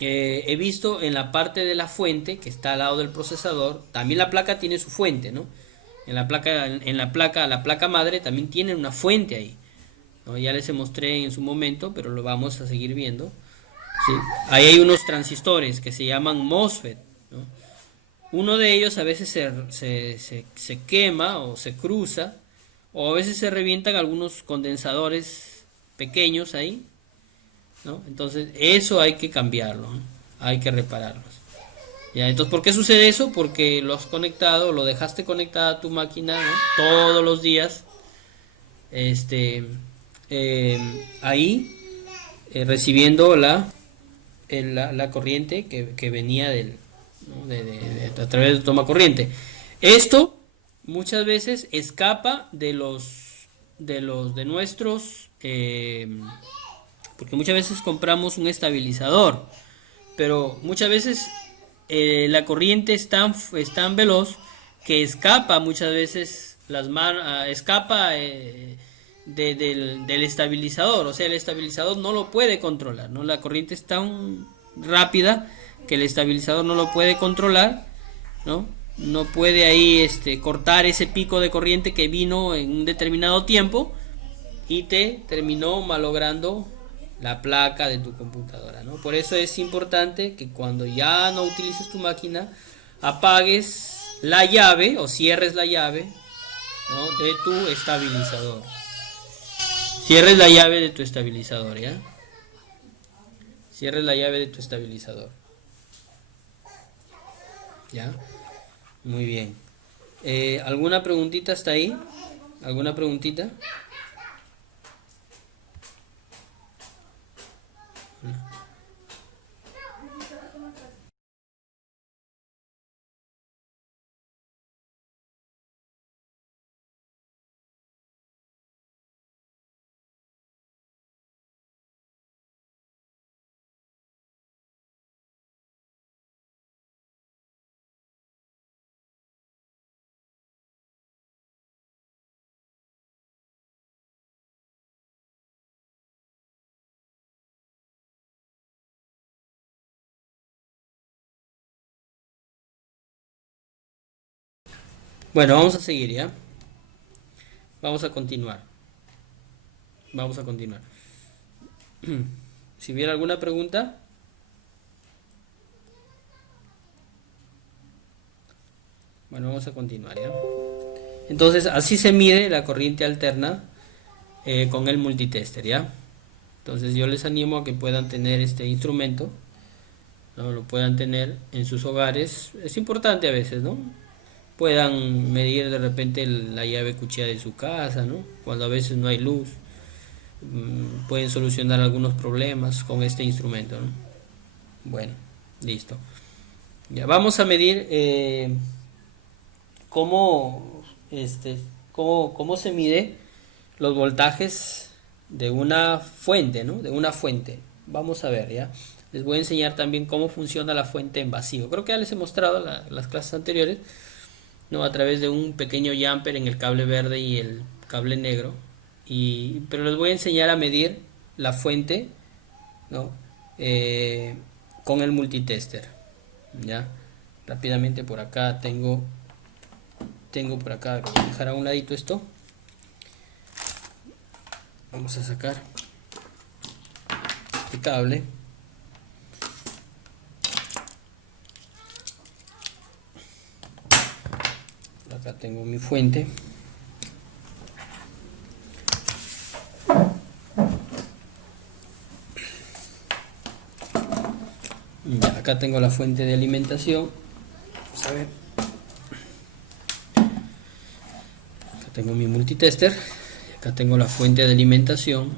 he visto en la parte de la fuente que está al lado del procesador, también la placa tiene su fuente, ¿no? La placa madre también tiene una fuente ahí, ¿no? Ya les mostré en su momento, pero lo vamos a seguir viendo, ¿sí? Ahí hay unos transistores que se llaman MOSFET, ¿no? Uno de ellos a veces se quema o se cruza, o a veces se revientan algunos condensadores pequeños ahí, ¿no? Entonces eso hay que cambiarlo, ¿no? Hay que repararlos. Ya, entonces, ¿por qué sucede eso? Porque lo has conectado, lo dejaste conectada a tu máquina, ¿no? Todos los días, este, ahí, recibiendo la corriente que venía ¿no? A través de toma corriente. Esto muchas veces escapa de nuestros, porque muchas veces compramos un estabilizador, pero muchas veces la corriente es tan veloz que escapa muchas veces escapa del estabilizador, o sea, el estabilizador no lo puede controlar, ¿no? La corriente es tan rápida que el estabilizador no lo puede controlar, ¿no? No puede ahí cortar ese pico de corriente que vino en un determinado tiempo y te terminó malogrando la placa de tu computadora, ¿no? Por eso es importante que cuando ya no utilices tu máquina, apagues la llave o cierres la llave, ¿no? De tu estabilizador. Cierres la llave de tu estabilizador, ¿ya? Cierres la llave de tu estabilizador. ¿Ya? Muy bien. ¿Alguna preguntita hasta ahí? ¿Alguna preguntita? Bueno, vamos a seguir, ¿ya? Vamos a continuar. Vamos a continuar. Si hubiera alguna pregunta, bueno, vamos a continuar, ¿ya? Entonces, así se mide la corriente alterna con el multitester, ¿ya? Entonces, yo les animo a que puedan tener este instrumento, ¿no? Lo puedan tener en sus hogares. Es importante a veces, ¿no? Puedan medir de repente la llave cuchilla de su casa, ¿no? Cuando a veces no hay luz. Pueden solucionar algunos problemas con este instrumento, ¿no? Bueno, listo. Ya vamos a medir cómo, cómo se mide los voltajes de una fuente, ¿no? De una fuente. Vamos a ver, ¿ya? Les voy a enseñar también cómo funciona la fuente en vacío. Creo que ya les he mostrado las clases anteriores, ¿no? A través de un pequeño jumper en el cable verde y el cable negro. Pero les voy a enseñar a medir la fuente, ¿no? Con el multitester, ¿ya? Rápidamente por acá tengo por acá, voy a dejar a un ladito esto. Vamos a sacar este cable. Por acá tengo mi fuente. Ya, acá tengo la fuente de alimentación. Vamos a ver. Acá tengo mi multitester. Acá tengo la fuente de alimentación.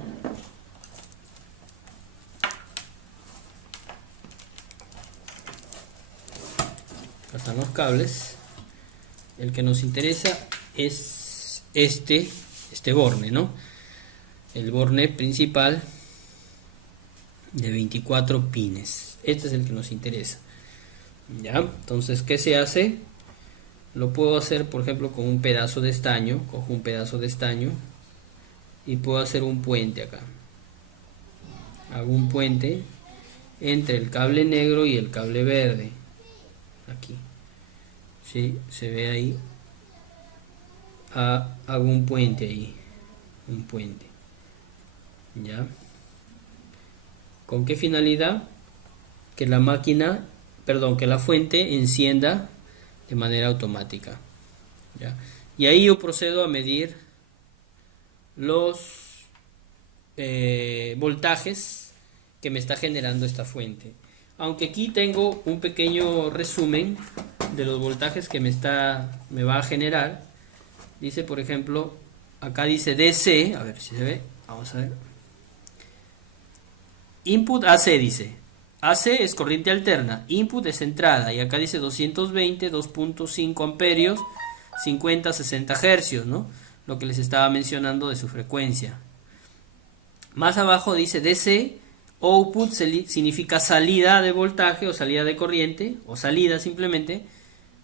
Acá están los cables. El que nos interesa es este borne, ¿no? El borne principal de 24 pines. Este es el que nos interesa. ¿Ya? Entonces, ¿qué se hace? Lo puedo hacer, por ejemplo, con un pedazo de estaño. Cojo un pedazo de estaño y puedo hacer un puente acá. Hago un puente entre el cable negro y el cable verde. Aquí. ¿Sí? Se ve ahí. Hago un puente ahí. Un puente. ¿Ya? ¿Con qué finalidad? Que la máquina, perdón, que la fuente encienda de manera automática. ¿Ya? Y ahí yo procedo a medir los voltajes que me está generando esta fuente. Aunque aquí tengo un pequeño resumen de los voltajes que me va a generar. Dice, por ejemplo, acá dice DC, a ver si se ve, vamos a ver. Input AC dice, AC es corriente alterna, input es entrada, y acá dice 220, 2.5 amperios, 50, 60 hercios, ¿no? Lo que les estaba mencionando de su frecuencia. Más abajo dice DC, output significa salida de voltaje o salida de corriente, o salida simplemente.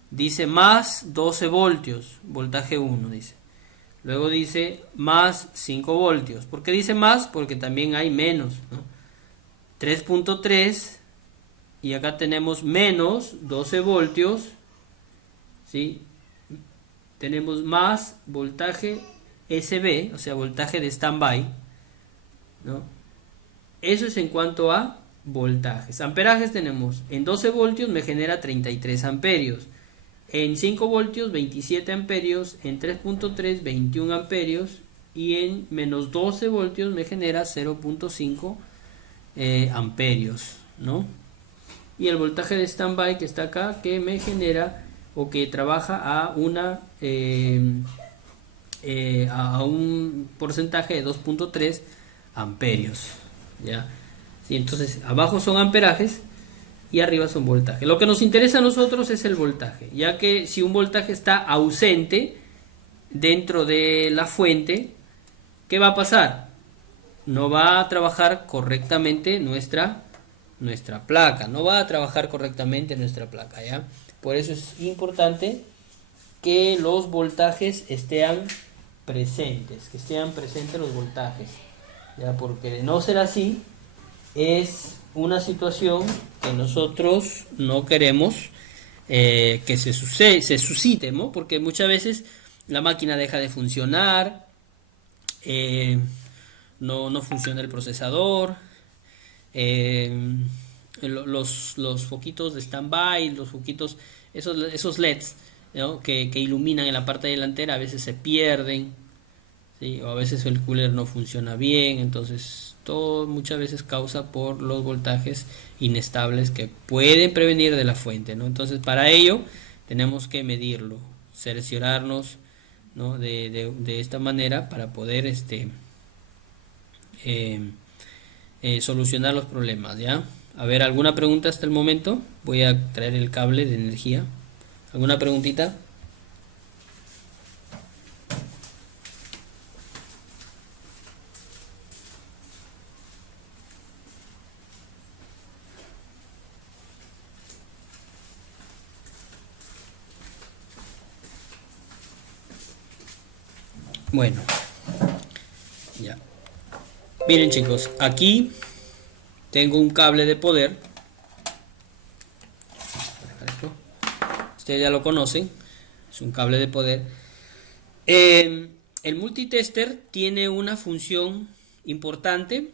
Dice más 12 voltios, voltaje 1, dice. Luego dice más 5 voltios. ¿Por qué dice más? Porque también hay menos, ¿no? 3.3 y acá tenemos menos 12 voltios, ¿sí? Tenemos más voltaje SB, o sea, voltaje de standby, ¿no? Eso es en cuanto a voltajes. Amperajes tenemos, en 12 voltios me genera 33 amperios, en 5 voltios 27 amperios, en 3.3 21 amperios y en menos 12 voltios me genera 0.5 amperios, ¿no? Y el voltaje de standby que está acá, que me genera o que trabaja a a un porcentaje de 2.3 amperios, ¿ya? Sí, entonces abajo son amperajes y arriba son voltaje. Lo que nos interesa a nosotros es el voltaje, ya que si un voltaje está ausente dentro de la fuente, ¿qué va a pasar? No va a trabajar correctamente nuestra placa, no va a trabajar correctamente nuestra placa, ¿ya? Por eso es importante que los voltajes estén presentes, que estén presentes los voltajes, ¿ya? Porque de no ser así, es una situación que nosotros no queremos que se suscite, ¿no? Porque muchas veces la máquina deja de funcionar, no funciona el procesador, los foquitos de standby, los foquitos, esos LEDs, ¿no? que iluminan en la parte delantera, a veces se pierden, ¿sí? O a veces el cooler no funciona bien, entonces todo muchas veces causa por los voltajes inestables que pueden prevenir de la fuente, ¿no? Entonces para ello tenemos que medirlo, cerciorarnos, ¿no? de esta manera para poder solucionar los problemas, ¿ya? A ver, ¿alguna pregunta hasta el momento? Voy a traer el cable de energía. ¿Alguna preguntita? Bueno, ya. Miren chicos, aquí tengo un cable de poder. Ustedes ya lo conocen, es un cable de poder. El multitester tiene una función importante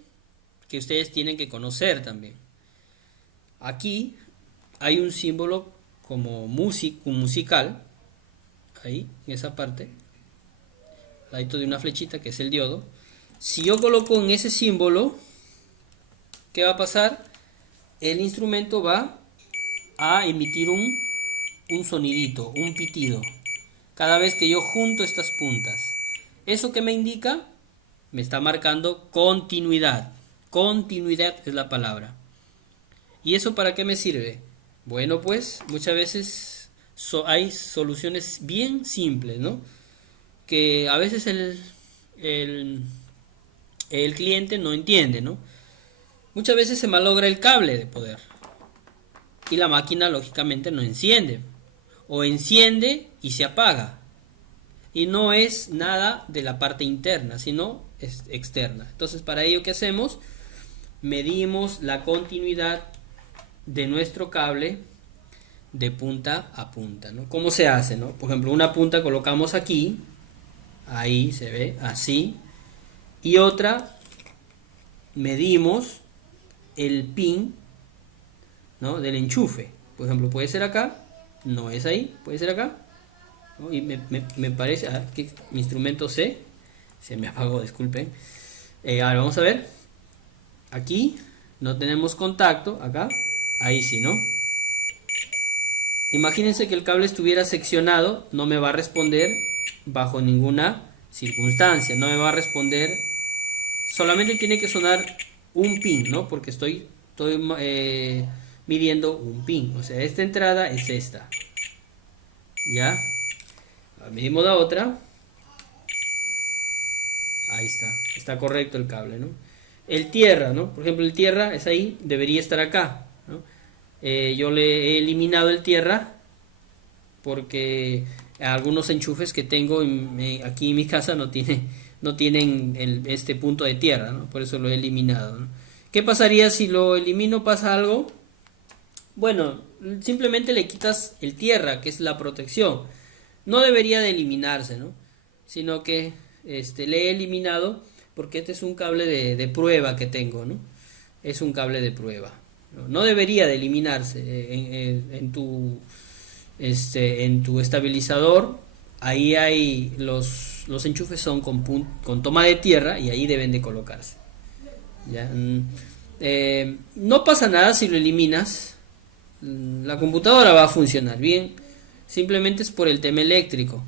que ustedes tienen que conocer también. Aquí hay un símbolo como musical, ahí, en esa parte, al ladito de una flechita que es el diodo. Si yo coloco en ese símbolo, ¿qué va a pasar? El instrumento va a emitir un sonidito, un pitido, cada vez que yo junto estas puntas. ¿Eso qué me indica? Me está marcando continuidad. Continuidad es la palabra. ¿Y eso para qué me sirve? Bueno, pues muchas veces hay soluciones bien simples, ¿no? Que a veces el cliente no entiende, ¿no? Muchas veces se malogra el cable de poder y la máquina lógicamente no enciende, o enciende y se apaga, y no es nada de la parte interna, sino es externa. Entonces, para ello, ¿qué hacemos? Medimos la continuidad de nuestro cable de punta a punta, ¿no? ¿Cómo se hace, no? Por ejemplo, una punta colocamos aquí, ahí se ve, así, y otra medimos el pin, ¿no? Del enchufe. Por ejemplo, puede ser acá, no es ahí, puede ser acá, ¿no? Y me parece que mi instrumento C se me apagó, disculpen. Ahora vamos a ver aquí, no tenemos contacto, acá, ahí sí, ¿no? Imagínense que el cable estuviera seccionado, no me va a responder bajo ninguna circunstancia, no me va a responder, solamente tiene que sonar un pin, ¿no? Porque estoy midiendo un pin, o sea, esta entrada es esta, ¿ya? Medimos la otra, ahí está correcto el cable, ¿no? El tierra, ¿no? Por ejemplo, el tierra es ahí, debería estar acá, ¿no? Yo le he eliminado el tierra porque algunos enchufes que tengo aquí en mi casa no tienen este punto de tierra, ¿no? Por eso lo he eliminado, ¿no? ¿Qué pasaría si lo elimino? ¿Pasa algo? Bueno, simplemente le quitas el tierra, que es la protección. No debería de eliminarse, ¿no? Sino que le he eliminado porque este es un cable de prueba que tengo, ¿no? Es un cable de prueba. No debería de eliminarse en tu estabilizador. Ahí hay los enchufes son con toma de tierra y ahí deben de colocarse, ¿ya? No pasa nada si lo eliminas, la computadora va a funcionar bien, simplemente es por el tema eléctrico,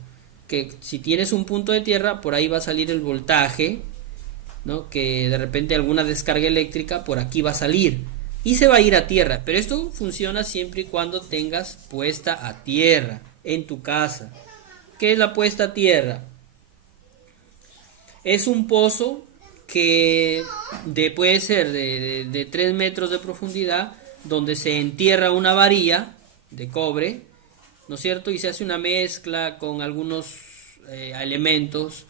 que si tienes un punto de tierra, por ahí va a salir el voltaje, ¿no? Que de repente alguna descarga eléctrica por aquí va a salir y se va a ir a tierra, pero esto funciona siempre y cuando tengas puesta a tierra en tu casa. ¿Qué es la puesta a tierra? Es un pozo que puede ser de 3 metros de profundidad, donde se entierra una varilla de cobre, ¿no es cierto? Y se hace una mezcla con algunos elementos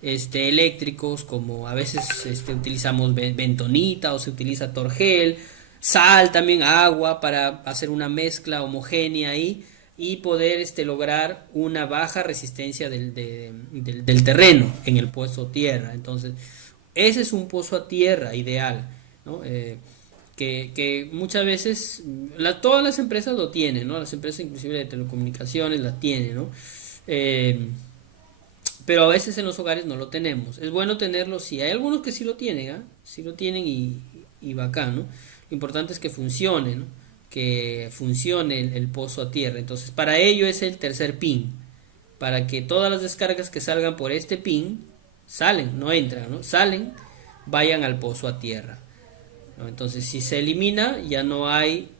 eléctricos, como a veces utilizamos bentonita o se utiliza torgel, sal, también agua, para hacer una mezcla homogénea ahí y poder lograr una baja resistencia del terreno en el pozo tierra. Entonces ese es un pozo a tierra ideal, ¿no? Que muchas veces todas las empresas lo tienen, ¿no? Las empresas inclusive de telecomunicaciones la tienen, ¿no? Pero a veces en los hogares no lo tenemos. Es bueno tenerlo, sí. Hay algunos que sí lo tienen, ¿eh? Sí lo tienen y bacán, ¿no? Lo importante es que funcione, ¿no? Que funcione el pozo a tierra. Entonces, para ello es el tercer pin. Para que todas las descargas que salgan por este pin salen, no entran, ¿no? Salen, vayan al pozo a tierra, ¿no? Entonces, si se elimina, ya no hay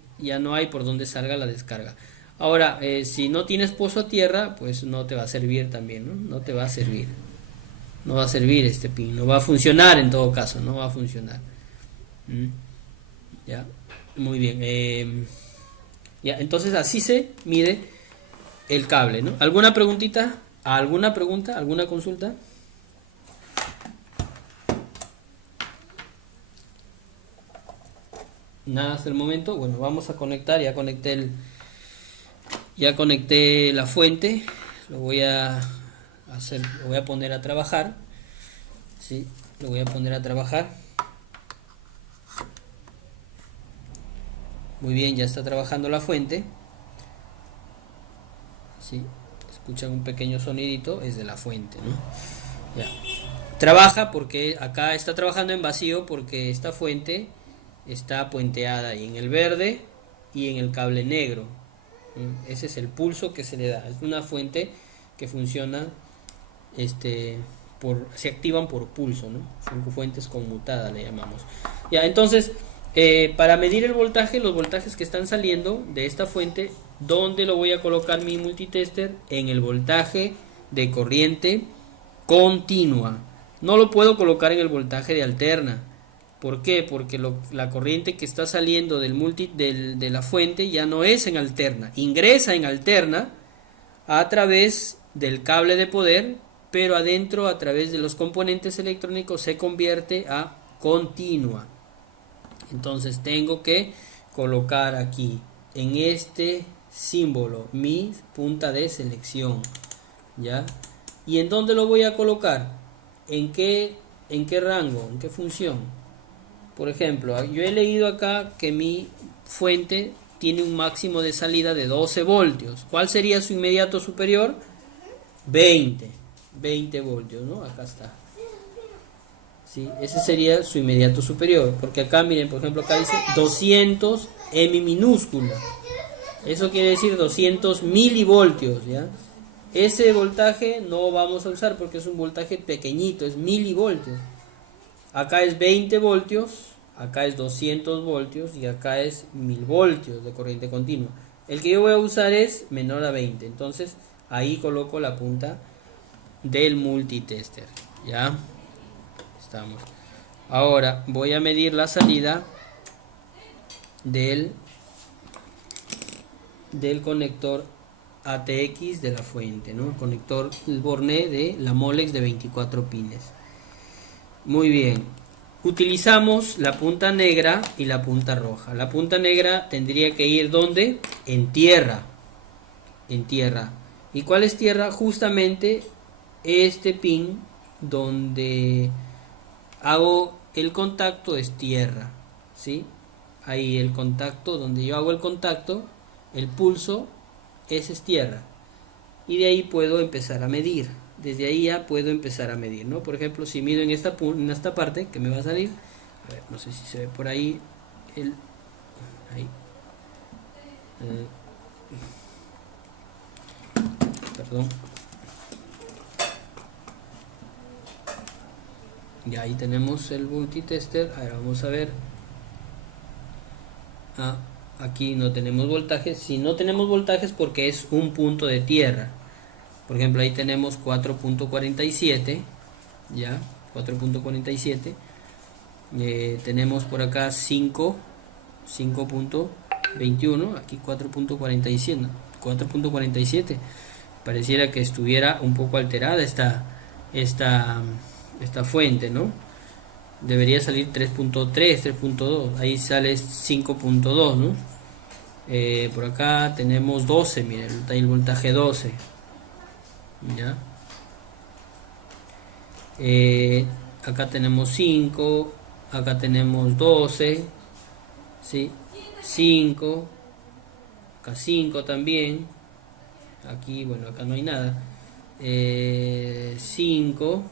por donde salga la descarga. Ahora, si no tienes pozo a tierra, pues no te va a servir también, ¿no? No te va a servir. No va a servir este pin, no va a funcionar en todo caso, no va a funcionar. Ya, muy bien. Ya, entonces así se mide el cable, ¿no? ¿Alguna preguntita? ¿Alguna pregunta? ¿Alguna consulta? Nada hasta el momento. Bueno, vamos a conectar. Ya conecté la fuente. Lo voy a poner a trabajar. Sí, lo voy a poner a trabajar. Muy bien, ya está trabajando la fuente. Sí, escuchan un pequeño sonidito, es de la fuente, ¿no? Ya. Trabaja porque acá está trabajando en vacío porque esta fuente está puenteada y en el verde y en el cable negro. Ese es el pulso que se le da. Es una fuente que funciona, se activan por pulso, ¿no? Son fuentes conmutadas, le llamamos. Ya, entonces, para medir el voltaje, los voltajes que están saliendo de esta fuente, ¿dónde lo voy a colocar mi multitester? En el voltaje de corriente continua. No lo puedo colocar en el voltaje de alterna. ¿Por qué? Porque la corriente que está saliendo de la fuente ya no es en alterna. Ingresa en alterna a través del cable de poder, pero adentro, a través de los componentes electrónicos, se convierte a continua. Entonces tengo que colocar aquí en este símbolo mi punta de selección, ¿ya? ¿Y en dónde lo voy a colocar? ¿En qué rango? ¿En qué función? Por ejemplo, yo he leído acá que mi fuente tiene un máximo de salida de 12 voltios. ¿Cuál sería su inmediato superior? 20 voltios, ¿no? Acá está. ¿sí? Ese sería su inmediato superior, porque acá miren, por ejemplo, acá dice 200 M minúscula. Eso quiere decir 200 milivoltios, ¿ya? Ese voltaje no vamos a usar porque es un voltaje pequeñito, es milivoltios. Acá es 20 voltios, acá es 200 voltios y acá es 1000 voltios de corriente continua. El que yo voy a usar es menor a 20, entonces ahí coloco la punta del multitester, ¿ya? Estamos. Ahora voy a medir la salida del conector ATX de la fuente, ¿no? El conector, el borné de la Molex de 24 pines. Muy bien. Utilizamos la punta negra y la punta roja. La punta negra tendría que ir ¿dónde? En tierra. En tierra. ¿Y cuál es tierra? Justamente este pin donde hago el contacto es tierra, ¿sí? Ahí el contacto, donde yo hago el contacto, el pulso, ese es tierra. Y de ahí puedo empezar a medir. Desde ahí ya puedo empezar a medir, ¿no? Por ejemplo, si mido en esta parte que me va a salir, a ver, no sé si se ve por ahí, ahí, perdón. Y ahí tenemos el multitester. Ahora vamos a ver. Aquí no tenemos voltajes. Si no tenemos voltajes porque es un punto de tierra. Por ejemplo, ahí tenemos 4.47. Ya, 4.47. Tenemos por acá 5.21. Aquí 4.47. Pareciera que estuviera un poco alterada esta fuente, ¿no? Debería salir 3.3, 3.2, ahí sale 5.2, ¿no? Por acá tenemos 12, miren, el voltaje 12, ¿ya? Acá tenemos 5, acá tenemos 12, ¿sí? 5, acá 5 también, aquí, bueno, acá no hay nada, 5,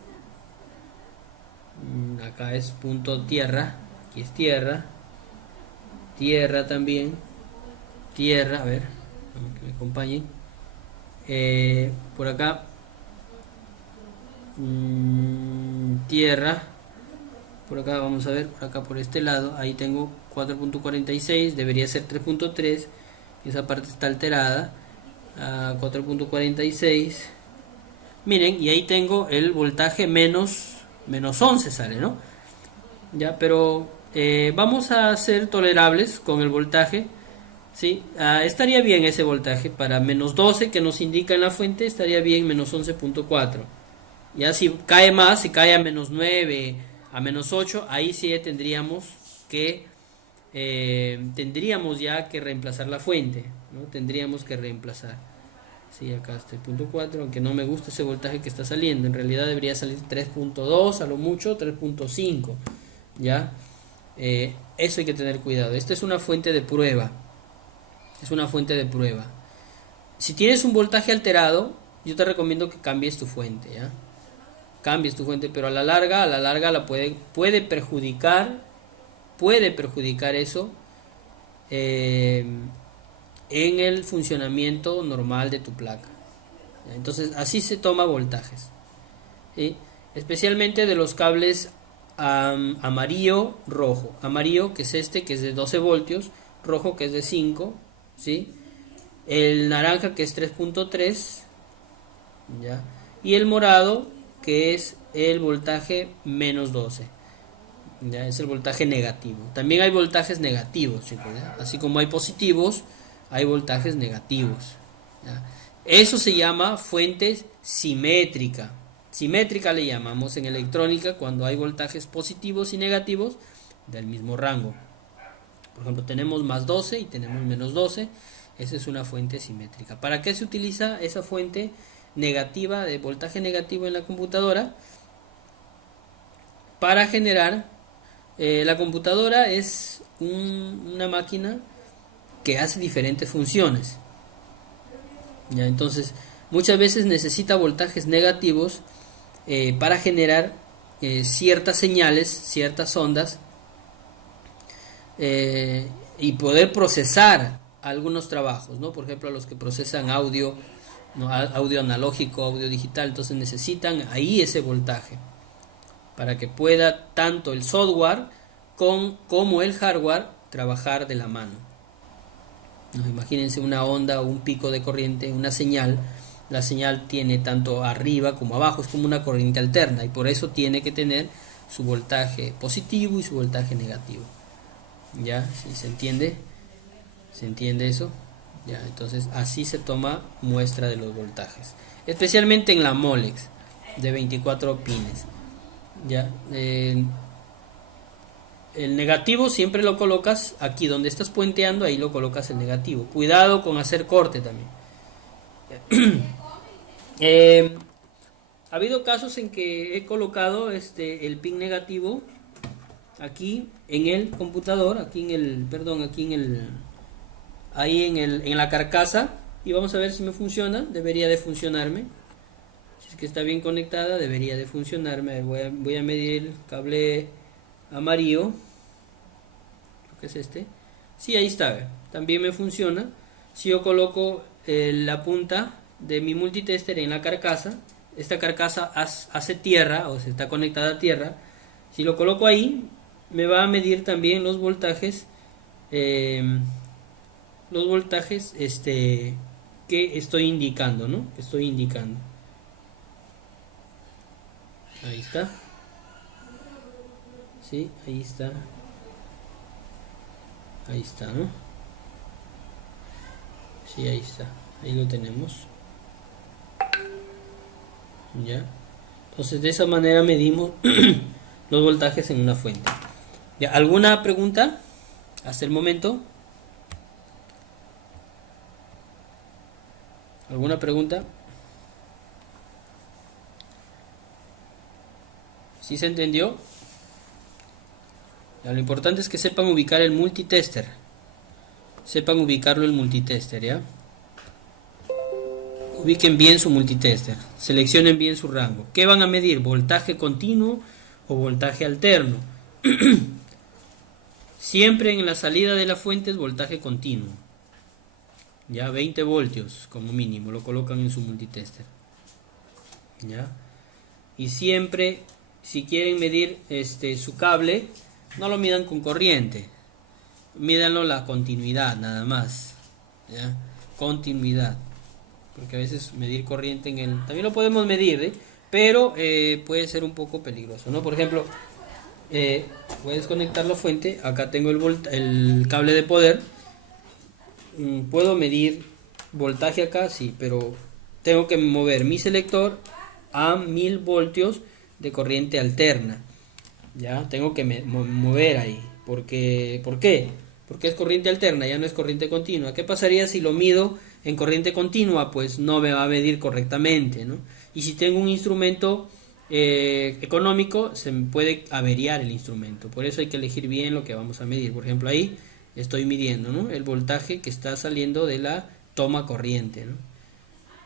acá es punto tierra, aquí es tierra, tierra también, tierra, a ver, que me acompañen, por acá, tierra, por acá vamos a ver, por acá por este lado, ahí tengo 4.46, debería ser 3.3, esa parte está alterada, 4.46, miren, y ahí tengo el voltaje menos 11 sale, ¿no? Ya, pero vamos a ser tolerables con el voltaje, ¿sí? Estaría bien ese voltaje para menos 12 que nos indica en la fuente, estaría bien menos 11.4. Ya si cae más, si cae a menos 9, a menos 8, ahí sí tendríamos ya que reemplazar la fuente, ¿no? Tendríamos que reemplazar. Sí, acá está el punto 4, aunque no me gusta ese voltaje que está saliendo, en realidad debería salir 3.2, a lo mucho 3.5, ¿ya? Eso hay que tener cuidado. Esta es una fuente de prueba, es una fuente de prueba. Si tienes un voltaje alterado, yo te recomiendo que cambies tu fuente, ¿ya? Cambies tu fuente, pero a la larga puede perjudicar eso en el funcionamiento normal de tu placa. Entonces así se toma voltajes, ¿sí? Especialmente de los cables amarillo, rojo. Amarillo, que es este, que es de 12 voltios, rojo, que es de 5, ¿sí? El naranja, que es 3.3, ¿ya? Y el morado, que es el voltaje menos 12, ¿ya? Es el voltaje negativo. También hay voltajes negativos, chicos, ¿ya? Así como hay positivos, hay voltajes negativos, ¿ya? Eso se llama fuente simétrica. Simétrica le llamamos en electrónica cuando hay voltajes positivos y negativos del mismo rango. Por ejemplo, tenemos más 12 y tenemos menos 12. Esa es una fuente simétrica. ¿Para qué se utiliza esa fuente negativa, de voltaje negativo en la computadora? Para generar, la computadora es una máquina que hace diferentes funciones, ¿ya? Entonces muchas veces necesita voltajes negativos para generar ciertas señales, ciertas ondas, y poder procesar algunos trabajos, ¿no? Por ejemplo, los que procesan audio, ¿no? Audio analógico, audio digital, entonces necesitan ahí ese voltaje para que pueda tanto el software como el hardware trabajar de la mano. ¿No? Imagínense una onda o un pico de corriente, una señal. La señal tiene tanto arriba como abajo, es como una corriente alterna y por eso tiene que tener su voltaje positivo y su voltaje negativo. ¿Ya? ¿Sí se entiende? ¿Se entiende eso? Ya, entonces así se toma muestra de los voltajes, especialmente en la Molex de 24 pines. Ya, el negativo siempre lo colocas aquí donde estás puenteando, ahí lo colocas el negativo. Cuidado con hacer corte también. Ha habido casos en que he colocado el pin negativo aquí en el computador, aquí en el, perdón, aquí en el, ahí en la carcasa, y vamos a ver si me funciona. Debería de funcionarme. Si es que está bien conectada, debería de funcionarme. Voy a medir el cable amarillo, creo que es este. Sí, ahí está, también me funciona. Si yo coloco la punta de mi multitester en la carcasa, esta carcasa hace tierra, o se está conectada a tierra. Si lo coloco ahí, me va a medir también los voltajes, que estoy indicando, ¿no? Que estoy indicando. Ahí está. Sí, ahí está. Ahí está, ¿no? Sí, ahí está. Ahí lo tenemos. ¿Ya? Entonces de esa manera medimos los voltajes en una fuente. ¿Ya? ¿Alguna pregunta hasta el momento? ¿Alguna pregunta? ¿Sí se entendió? Ya, lo importante es que sepan ubicar el multitester. Sepan ubicarlo el multitester, ¿ya? Ubiquen bien su multitester. Seleccionen bien su rango. ¿Qué van a medir? ¿Voltaje continuo o voltaje alterno? Siempre en la salida de la fuente es voltaje continuo. Ya 20 voltios como mínimo lo colocan en su multitester. ¿Ya? Y siempre, si quieren medir su cable, no lo midan con corriente, mídanlo la continuidad nada más. ¿Ya? Continuidad, porque a veces medir corriente también lo podemos medir, pero puede ser un poco peligroso, ¿no? Por ejemplo, voy a desconectar la fuente. Acá tengo el cable de poder. Puedo medir voltaje acá, sí, pero tengo que mover mi selector a 1000 voltios de corriente alterna. Ya tengo que mover ahí. ¿Por qué? Porque es corriente alterna, ya no es corriente continua. ¿Qué pasaría si lo mido en corriente continua? Pues no me va a medir correctamente, ¿no? Y si tengo un instrumento económico, se me puede averiar el instrumento. Por eso hay que elegir bien lo que vamos a medir. Por ejemplo, ahí estoy midiendo, ¿no?, el voltaje que está saliendo de la toma corriente, ¿no?,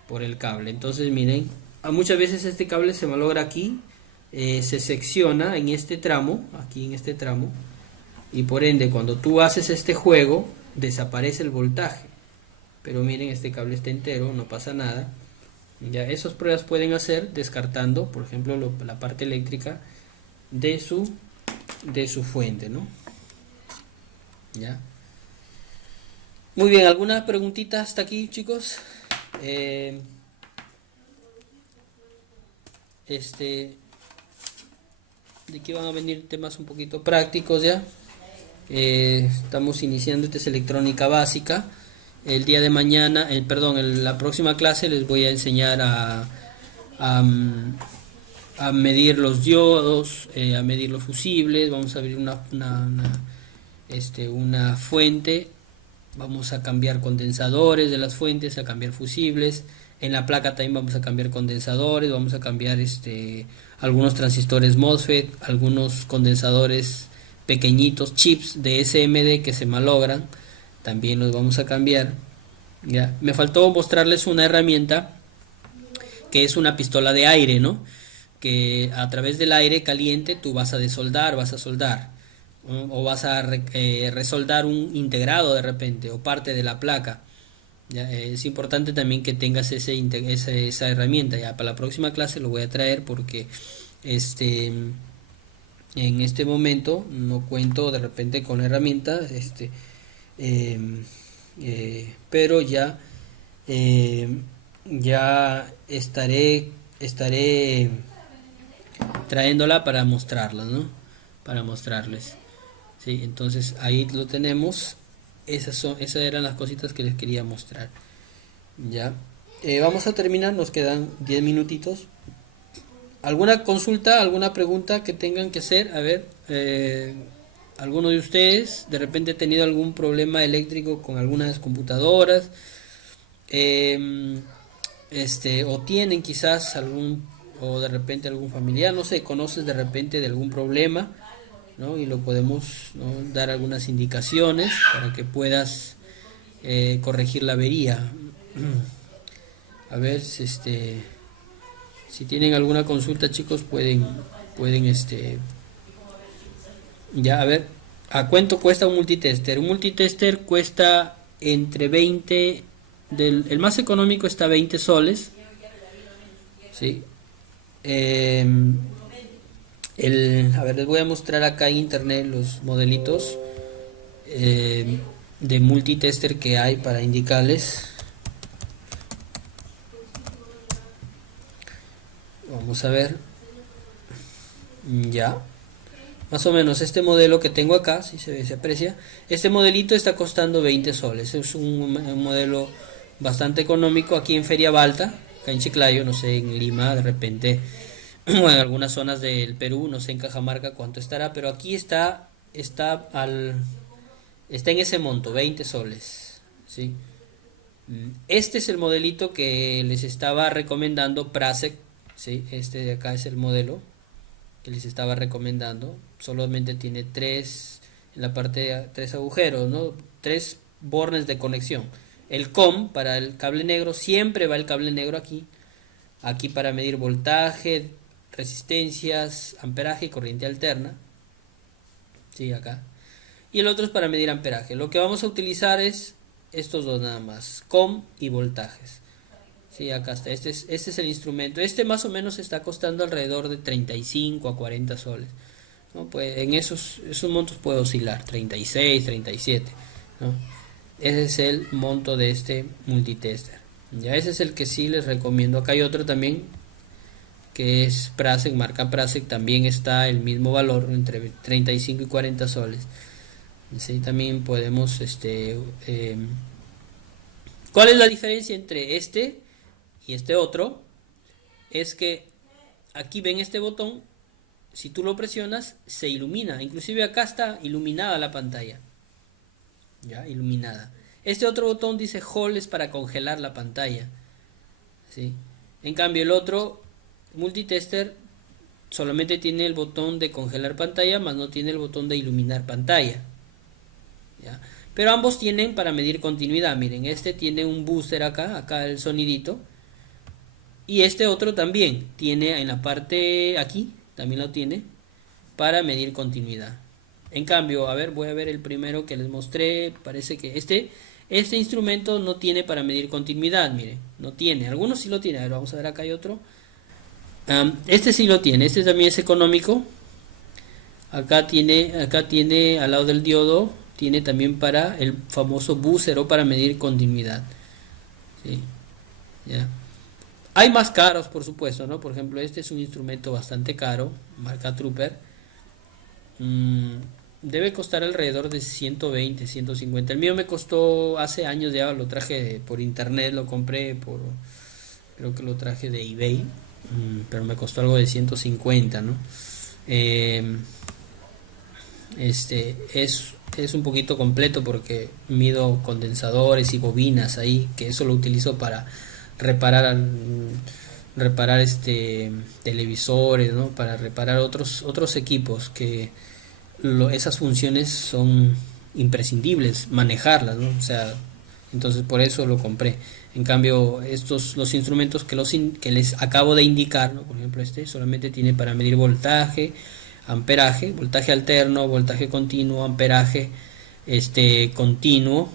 por el cable. Entonces miren, muchas veces este cable se malogra aquí, se secciona en este tramo, aquí en este tramo, y por ende cuando tú haces este juego desaparece el voltaje. Pero miren, este cable está entero, no pasa nada. Ya esas pruebas pueden hacer descartando, por ejemplo, la parte eléctrica de su fuente, ¿no? Ya. Muy bien, ¿alguna preguntita hasta aquí, chicos? De aquí van a venir temas un poquito prácticos ya. Estamos iniciando, esta es electrónica básica. El día de mañana, en la próxima clase les voy a enseñar a medir los diodos, a medir los fusibles. Vamos a abrir una fuente. Vamos a cambiar condensadores de las fuentes, a cambiar fusibles. En la placa también vamos a cambiar condensadores, vamos a cambiar algunos transistores MOSFET, algunos condensadores pequeñitos, chips de SMD que se malogran, también los vamos a cambiar. Ya, me faltó mostrarles una herramienta que es una pistola de aire, ¿no? que a través del aire caliente tú vas a desoldar, vas a soldar, o vas a resoldar un integrado de repente, o parte de la placa. Ya, es importante también que tengas esa herramienta. Ya para la próxima clase lo voy a traer porque este en este momento no cuento de repente con la herramienta, eh, pero eh, ya estaré trayéndola para mostrarla, ¿no? Para mostrarles. Sí, entonces ahí lo tenemos. Esas eran las cositas que les quería mostrar. Ya. Vamos a terminar, nos quedan 10 minutitos. ¿Alguna consulta, alguna pregunta que tengan que hacer? A ver, ¿alguno de ustedes de repente ha tenido algún problema eléctrico con algunas computadoras? O tienen quizás o de repente algún familiar, no sé, conoces de repente de algún problema, ¿no? Y lo podemos, ¿no?, dar algunas indicaciones para que puedas corregir la avería. A ver, si tienen alguna consulta, chicos, pueden, ya, a ver, ¿a cuánto cuesta un multitester? Un multitester cuesta entre 20, el más económico está 20 soles, ¿sí? A ver, les voy a mostrar acá en internet los modelitos de multitester que hay para indicarles. Vamos a ver. Ya. Más o menos este modelo que tengo acá, si se ve, se aprecia. Este modelito está costando 20 soles. Es un modelo bastante económico aquí en Feria Balta, acá en Chiclayo, no sé, en Lima, de repente, o en algunas zonas del Perú, no sé en Cajamarca cuánto estará, pero aquí está en ese monto, 20 soles, ¿sí? Este es el modelito que les estaba recomendando Prasec, ¿sí? Este de acá es el modelo que les estaba recomendando. Solamente tiene en la parte tres agujeros, ¿no? Tres bornes de conexión. El COM para el cable negro, siempre va el cable negro aquí para medir voltaje, resistencias, amperaje y corriente alterna, sí, acá. Y el otro es para medir amperaje. Lo que vamos a utilizar es estos dos nada más, COM y voltajes. Sí, acá está. Este es el instrumento. Este más o menos está costando alrededor de 35 a 40 soles, ¿no? Pues en esos montos puede oscilar, 36, 37, ¿no? Ese es el monto de este multitester. Ya, ese es el que sí les recomiendo. Acá hay otro también que es Prasec, marca Prasec, también está el mismo valor, entre 35 y 40 soles. Sí, también podemos, ¿cuál es la diferencia entre este y este otro? Es que aquí ven este botón, si tú lo presionas se ilumina, inclusive acá está iluminada la pantalla, ya, iluminada. Este otro botón dice Hold, es para congelar la pantalla, ¿sí? En cambio el otro multitester solamente tiene el botón de congelar pantalla, más no tiene el botón de iluminar pantalla, ¿ya? Pero ambos tienen para medir continuidad. Miren, este tiene un booster acá el sonidito, y este otro también tiene en la parte aquí, también lo tiene para medir continuidad. En cambio, a ver, voy a ver el primero que les mostré. Parece que este instrumento no tiene para medir continuidad, miren, no tiene. Algunos sí lo tienen. A ver, vamos a ver, acá hay otro. Este sí lo tiene, este también es económico. Acá tiene al lado del diodo, tiene también para el famoso buzzer o para medir continuidad, ¿sí? Ya. Hay más caros, por supuesto, ¿no? Por ejemplo, este es un instrumento bastante caro, marca Trooper. Debe costar alrededor de 120, 150. El mío me costó hace años, ya lo traje por internet, lo compré creo que lo traje de eBay, pero me costó algo de 150, ¿no? Es un poquito completo porque mido condensadores y bobinas ahí, que eso lo utilizo para reparar televisores, ¿no? Para reparar otros equipos que esas funciones son imprescindibles manejarlas, ¿no? O sea, Entonces por eso lo compré. En cambio, los instrumentos que les acabo de indicar, ¿no? Por ejemplo, este solamente tiene para medir voltaje, amperaje, voltaje alterno, voltaje continuo, amperaje continuo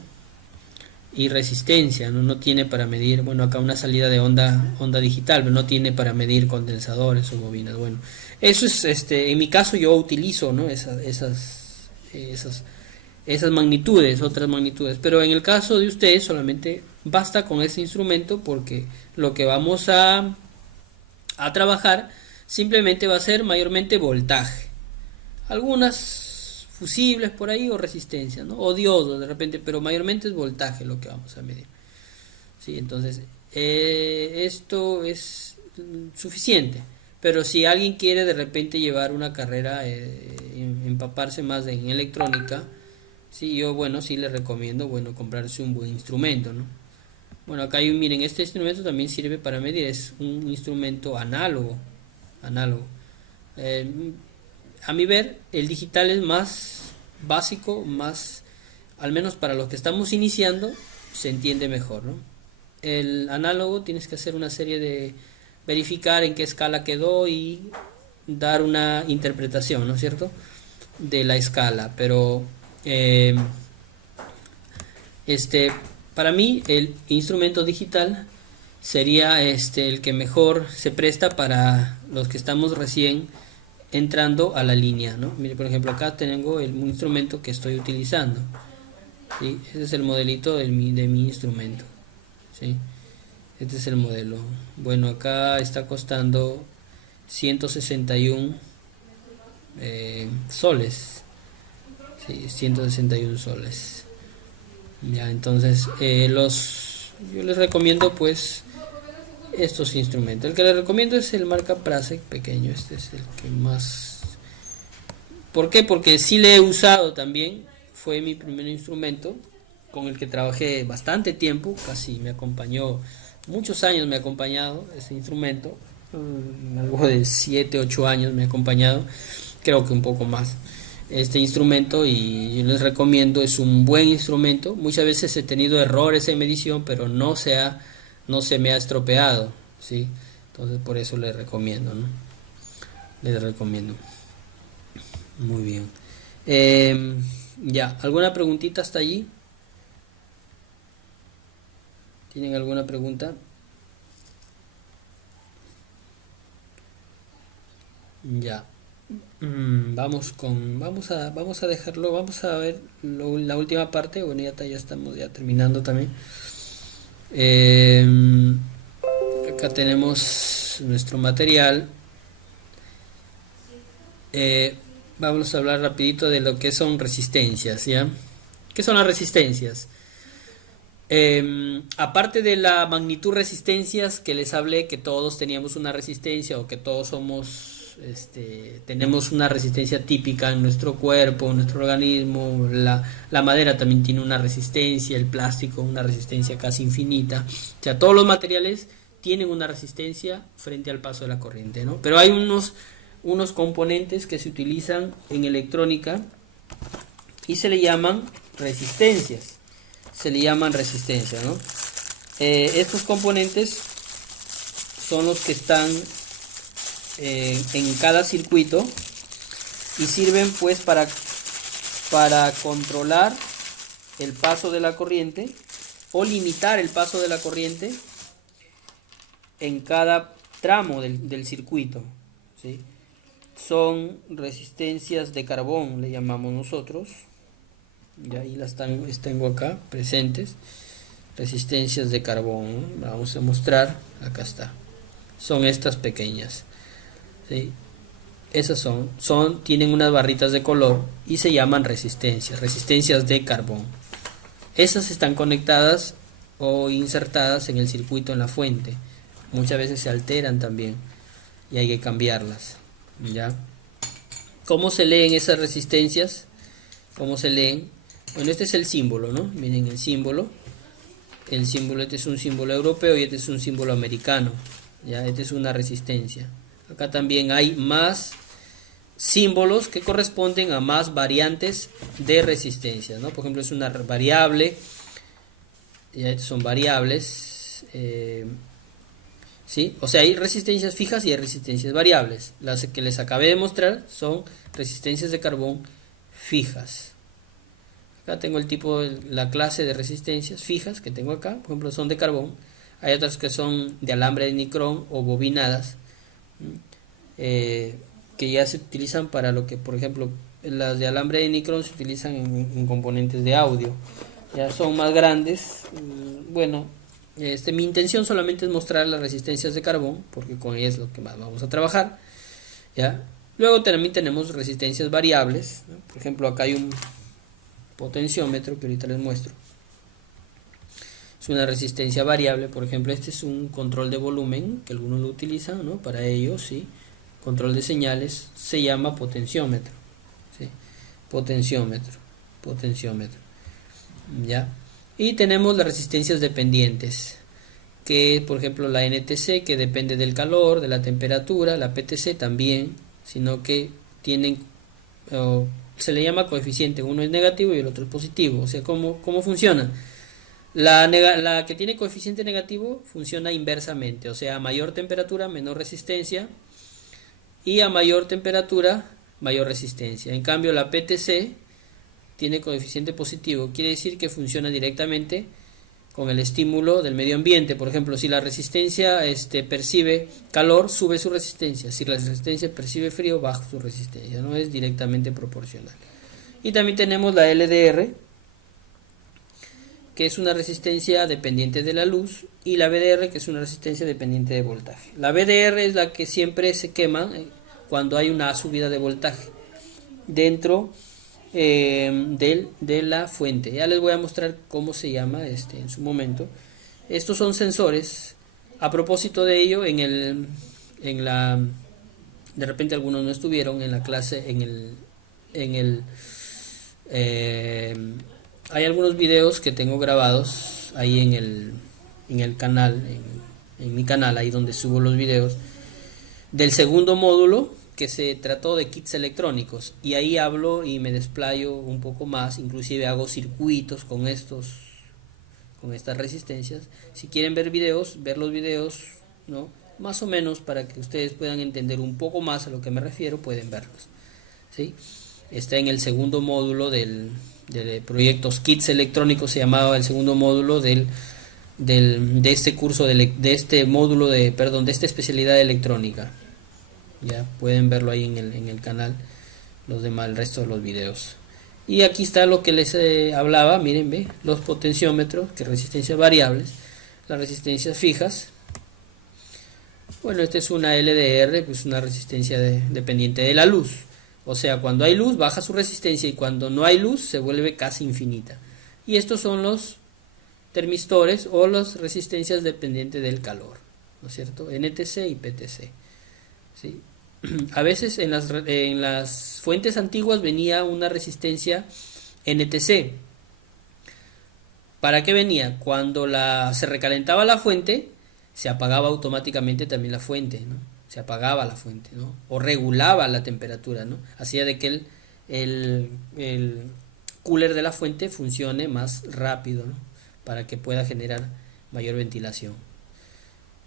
y resistencia, ¿no? No tiene para medir, bueno, acá una salida de onda digital, pero no tiene para medir condensadores o bobinas. Bueno, eso es, en mi caso yo utilizo, ¿no? Esas magnitudes, otras magnitudes, pero en el caso de ustedes solamente basta con ese instrumento, porque lo que vamos a trabajar simplemente va a ser mayormente voltaje, algunas fusibles por ahí o resistencia, ¿no? O diodos de repente, pero mayormente es voltaje lo que vamos a medir. ¿Sí? Entonces esto es suficiente. Pero si alguien quiere de repente llevar una carrera, empaparse más en electrónica, sí, yo, bueno, sí le recomiendo, bueno, comprarse un buen instrumento, ¿no? Bueno, acá miren, este instrumento también sirve para medir, es un instrumento análogo. Eh, a mi ver, el digital es más básico, más, al menos para los que estamos iniciando, se entiende mejor, ¿no? El análogo tienes que hacer una serie de verificar en qué escala quedó y dar una interpretación, ¿no es cierto?, de la escala, pero eh, para mí el instrumento digital sería el que mejor se presta para los que estamos recién entrando a la línea, ¿no? Mire, por ejemplo, acá tengo el instrumento que estoy utilizando, ¿sí? Ese es el modelito de mi instrumento, ¿sí? Este es el modelo. Bueno, acá está costando 161 soles, ¿sí? 161 soles. Ya, entonces yo les recomiendo pues estos instrumentos. El que les recomiendo es el marca Prasek pequeño. Este es el que más. ¿Por qué? Porque sí le he usado también. Fue mi primer instrumento con el que trabajé bastante tiempo. Casi me acompañó, muchos años me ha acompañado ese instrumento. Algo de 7, 8 años me ha acompañado. Creo que un poco más este instrumento, y yo les recomiendo, es un buen instrumento. Muchas veces he tenido errores en medición, pero no se me ha estropeado, ¿sí? Entonces por eso les recomiendo, ¿no? Les recomiendo. Muy bien. Ya, ¿alguna preguntita hasta allí? ¿Tienen alguna pregunta? Ya. Vamos a dejarlo, vamos a ver la última parte. Bueno, ya estamos ya terminando también. Acá tenemos nuestro material. Vamos a hablar rapidito de lo que son resistencias, ¿ya? ¿Qué son las resistencias? Aparte de la magnitud resistencias que les hablé, que todos teníamos una resistencia, o que todos tenemos una resistencia típica en nuestro cuerpo, en nuestro organismo. La madera también tiene una resistencia, el plástico una resistencia casi infinita. O sea, todos los materiales tienen una resistencia frente al paso de la corriente, ¿no? Pero hay unos componentes que se utilizan en electrónica y se le llaman resistencias. ¿No? Estos componentes son los que están en cada circuito y sirven pues para controlar el paso de la corriente o limitar el paso de la corriente en cada tramo del circuito, ¿sí? Son resistencias de carbón, le llamamos nosotros. Y ahí las tengo acá presentes. Resistencias de carbón, ¿no? Vamos a mostrar. Acá está. Son estas pequeñas, ¿sí? Esas tienen unas barritas de color y se llaman resistencias de carbón. Esas están conectadas o insertadas en el circuito, en la fuente. Muchas veces se alteran también y hay que cambiarlas, ¿ya? ¿Cómo se leen esas resistencias? ¿Cómo se leen? Bueno, este es el símbolo, ¿no? Miren el símbolo. Este es un símbolo europeo y este es un símbolo americano. Ya, este es una resistencia. Acá también hay más símbolos que corresponden a más variantes de resistencia, ¿no? Por ejemplo, es una variable ya estos son variables, ¿sí? O sea, hay resistencias fijas y hay resistencias variables. Las que les acabé de mostrar son resistencias de carbón fijas. Acá tengo el tipo, la clase de resistencias fijas que tengo acá, por ejemplo, son de carbón. Hay otras que son de alambre de nicrón o bobinadas, que ya se utilizan para lo que, por ejemplo, las de alambre de nicrón se utilizan en componentes de audio. Ya son más grandes. Bueno, mi intención solamente es mostrar las resistencias de carbón, porque con ellas es lo que más vamos a trabajar. ¿Ya? Luego también tenemos resistencias variables, ¿no? Por ejemplo, acá hay un potenciómetro que ahorita les muestro. Es una resistencia variable, por ejemplo, este es un control de volumen que algunos lo utilizan, ¿no? Para ello, sí. Control de señales se llama potenciómetro, ¿sí? Potenciómetro. ¿Ya? Y tenemos las resistencias dependientes, que por ejemplo la NTC, que depende del calor, de la temperatura, la PTC también, sino que tienen, se le llama coeficiente, uno es negativo y el otro es positivo. O sea, ¿cómo funciona? La que tiene coeficiente negativo funciona inversamente, o sea, a mayor temperatura, menor resistencia, y a mayor temperatura, mayor resistencia. En cambio, la PTC tiene coeficiente positivo, quiere decir que funciona directamente con el estímulo del medio ambiente. Por ejemplo, si la resistencia percibe calor, sube su resistencia. Si la resistencia percibe frío, baja su resistencia. No es directamente proporcional. Y también tenemos la LDR, que es una resistencia dependiente de la luz, y la VDR, que es una resistencia dependiente de voltaje. La VDR es la que siempre se quema cuando hay una subida de voltaje dentro de la fuente. Ya les voy a mostrar cómo se llama en su momento. Estos son sensores. A propósito de ello, de repente algunos no estuvieron en la clase, hay algunos videos que tengo grabados ahí en el canal, en mi canal, ahí donde subo los videos del segundo módulo, que se trató de kits electrónicos, y ahí hablo y me desplayo un poco más, inclusive hago circuitos con estas resistencias. Si quieren ver los videos, ¿no? Más o menos para que ustedes puedan entender un poco más a lo que me refiero, pueden verlos, ¿sí? Está en el segundo módulo de proyectos kits electrónicos, se llamaba el segundo módulo de este curso, de este módulo de esta especialidad de electrónica. Ya pueden verlo ahí en el canal, el resto de los videos. Y aquí está lo que les hablaba, miren, ve, los potenciómetros, que resistencias variables, las resistencias fijas. Bueno, esta es una LDR, pues una resistencia dependiente de la luz. O sea, cuando hay luz baja su resistencia y cuando no hay luz se vuelve casi infinita. Y estos son los termistores o las resistencias dependientes del calor, ¿no es cierto? NTC y PTC. ¿Sí? A veces en las fuentes antiguas venía una resistencia NTC. ¿Para qué venía? Cuando se recalentaba la fuente, se apagaba automáticamente también la fuente, ¿no? Se apagaba la fuente, ¿no? O regulaba la temperatura, ¿no? Hacía de que el cooler de la fuente funcione más rápido, ¿no? Para que pueda generar mayor ventilación.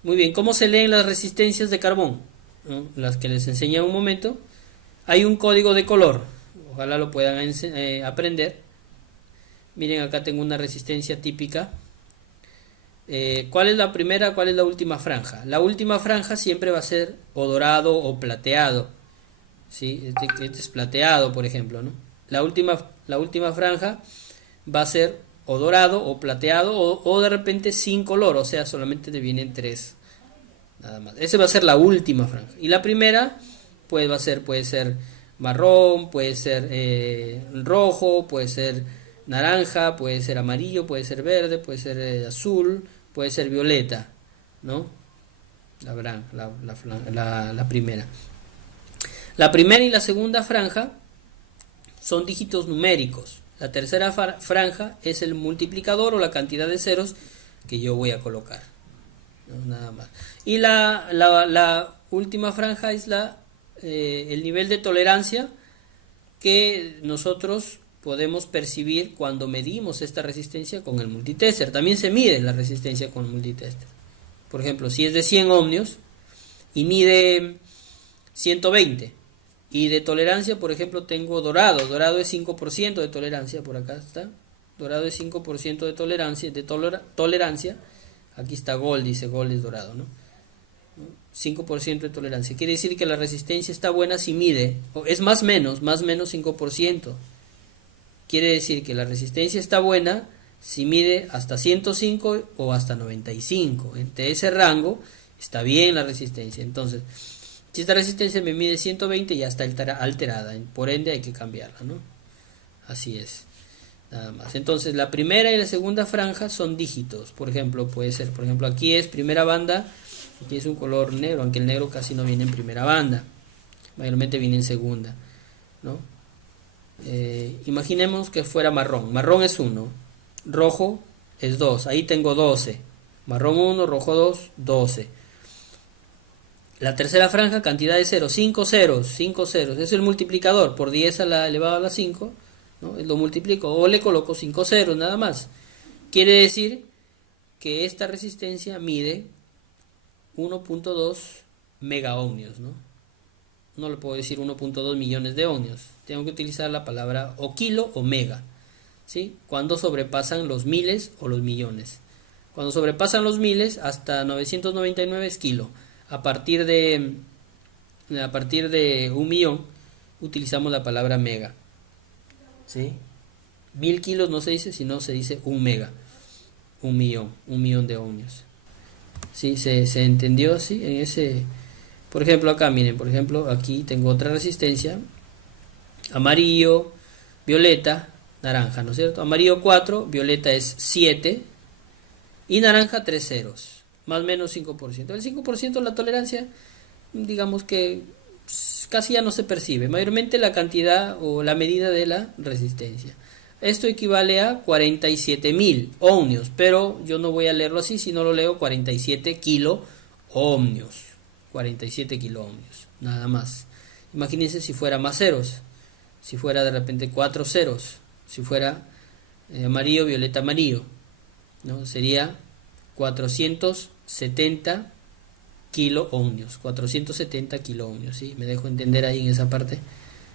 Muy bien, ¿cómo se leen las resistencias de carbón? ¿No? Las que les enseñé un momento. Hay un código de color, ojalá lo puedan aprender. Miren, acá tengo una resistencia típica. ¿Cuál es la primera? ¿Cuál es la última franja? La última franja siempre va a ser o dorado o plateado, ¿sí? Este es plateado, por ejemplo, ¿no? La última franja va a ser o dorado o plateado o de repente sin color, o sea, solamente te vienen tres, nada más. Esa va a ser la última franja. Y la primera, pues puede ser marrón, puede ser rojo, puede ser naranja, puede ser amarillo, puede ser verde, puede ser azul, puede ser violeta, ¿no? La primera. La primera y la segunda franja son dígitos numéricos. La tercera franja es el multiplicador o la cantidad de ceros que yo voy a colocar, ¿no? Nada más. Y la última franja es el nivel de tolerancia que nosotros podemos percibir cuando medimos esta resistencia con el multitester. También se mide la resistencia con el multitester. Por ejemplo, si es de 100 ohmios y mide 120, y de tolerancia, por ejemplo, tengo dorado. Dorado es 5% de tolerancia, por acá está. Dorado es 5% de tolerancia, tolerancia. Aquí está gold, dice gold es dorado, ¿no? 5% de tolerancia. Quiere decir que la resistencia está buena si mide, o es más menos 5%. Quiere decir que la resistencia está buena si mide hasta 105 o hasta 95. Entre ese rango está bien la resistencia. Entonces, si esta resistencia me mide 120, ya está alterada, por ende hay que cambiarla, ¿no? Así es, nada más. Entonces la primera y la segunda franja son dígitos. Por ejemplo, puede ser, por ejemplo, aquí es primera banda, aquí es un color negro, aunque el negro casi no viene en primera banda, mayormente viene en segunda, ¿no? Imaginemos que fuera marrón. Marrón es 1, rojo es 2, ahí tengo 12. Marrón 1, rojo 2, 12. La tercera franja, cantidad de ceros, 5 ceros, 5 ceros. Es el multiplicador, por 10 a la elevado a la 5, ¿no? Lo multiplico o le coloco 5 ceros nada más. Quiere decir que esta resistencia mide 1.2 megaohmios, ¿no? No le puedo decir 1.2 millones de ohmios. Tengo que utilizar la palabra o kilo o mega, ¿sí? Cuando sobrepasan los miles o los millones. Cuando sobrepasan los miles, hasta 999 es kilo. A partir de 1 millón utilizamos la palabra mega, ¿sí? 1000 kilos no se dice, sino se dice 1 mega, 1 millón de ohmios. ¿Sí? ¿Se entendió? ¿Sí? En ese, por ejemplo, acá miren, por ejemplo, aquí tengo otra resistencia, amarillo, violeta, naranja, ¿no es cierto? Amarillo 4, violeta es 7 y naranja 3 ceros. Más o menos 5%. El 5% la tolerancia, digamos que casi ya no se percibe. Mayormente la cantidad o la medida de la resistencia. Esto equivale a 47.000 ohmios, pero yo no voy a leerlo así, sino lo leo 47 kilo ohmios. 47 kilo ohmios, nada más. Imagínense si fuera más ceros. Si fuera de repente 4 ceros. Si fuera amarillo, violeta, amarillo, ¿no? Sería 470 kilo ohmios, 470 kilo ohmios, ¿sí? Me dejo entender ahí en esa parte,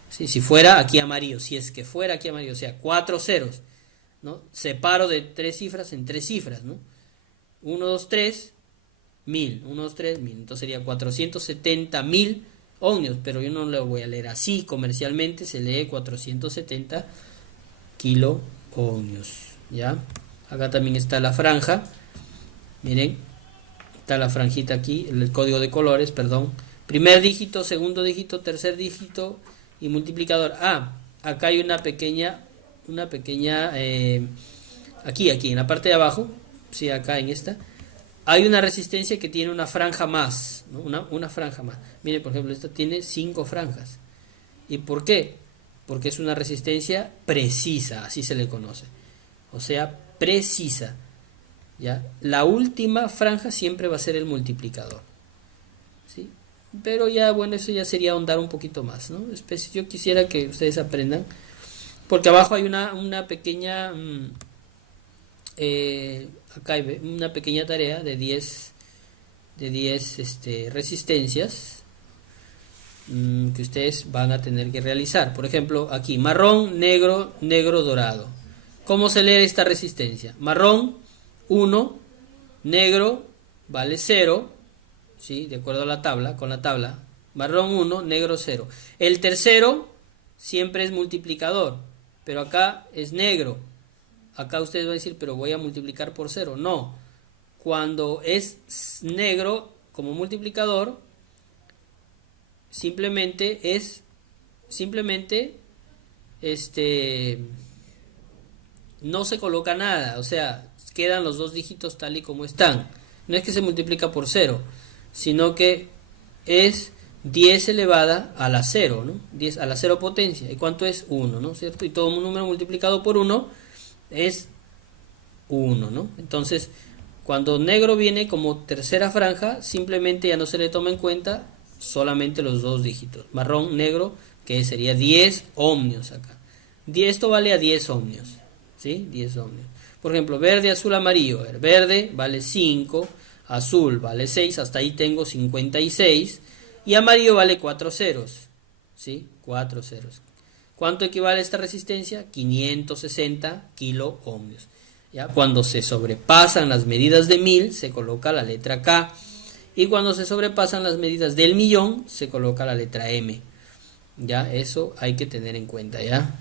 ¿sí? Si fuera aquí amarillo, si es que fuera aquí amarillo, o sea, 4 ceros, ¿no? Separo de 3 cifras en 3 cifras, ¿no? 1, 2, 3, 1000, 1, 2, 3, 1000, entonces sería 470.000 ohmios, pero yo no lo voy a leer así, comercialmente se lee 470 kilo ohmios, ¿ya? Acá también está la franja. Miren, está la franjita aquí, el código de colores, perdón. Primer dígito, segundo dígito, tercer dígito y multiplicador. Acá hay una pequeña, aquí en la parte de abajo, sí, acá en esta, hay una resistencia que tiene una franja más, ¿no? Una franja más. Miren, por ejemplo, esta tiene 5 franjas. ¿Y por qué? Porque es una resistencia precisa, así se le conoce. O sea, precisa. ¿Ya? La última franja siempre va a ser el multiplicador, ¿sí? Pero ya, bueno, eso ya sería ahondar un poquito más, ¿no? Yo quisiera que ustedes aprendan, porque abajo hay una pequeña, acá hay una pequeña tarea de 10 resistencias que ustedes van a tener que realizar. Por ejemplo, aquí, marrón, negro, negro, dorado. ¿Cómo se lee esta resistencia? Marrón 1, negro vale 0, ¿sí? De acuerdo a la tabla, con la tabla. Marrón 1, negro 0. El tercero siempre es multiplicador, pero acá es negro. Acá ustedes van a decir, pero voy a multiplicar por 0. No, cuando es negro como multiplicador, simplemente no se coloca nada, o sea, quedan los dos dígitos tal y como están. No es que se multiplica por 0, sino que es 10 elevada a la 0, ¿no? 10 a la 0 potencia. ¿Y cuánto es? 1, ¿no? ¿Cierto? Y todo un número multiplicado por 1 es 1, ¿no? Entonces, cuando negro viene como tercera franja, simplemente ya no se le toma en cuenta solamente los dos dígitos. Marrón, negro, que sería 10 ohmios acá. Esto vale a 10 ohmios, ¿sí? 10 ohmios. Por ejemplo, verde, azul, amarillo. Verde vale 5, azul vale 6, hasta ahí tengo 56. Y amarillo vale 4 ceros, ¿sí? 4 ceros. ¿Cuánto equivale esta resistencia? 560 kilo ohmios. ¿Ya? Cuando se sobrepasan las medidas de 1000, se coloca la letra K. Y cuando se sobrepasan las medidas del millón, se coloca la letra M. Ya, eso hay que tener en cuenta, ¿ya?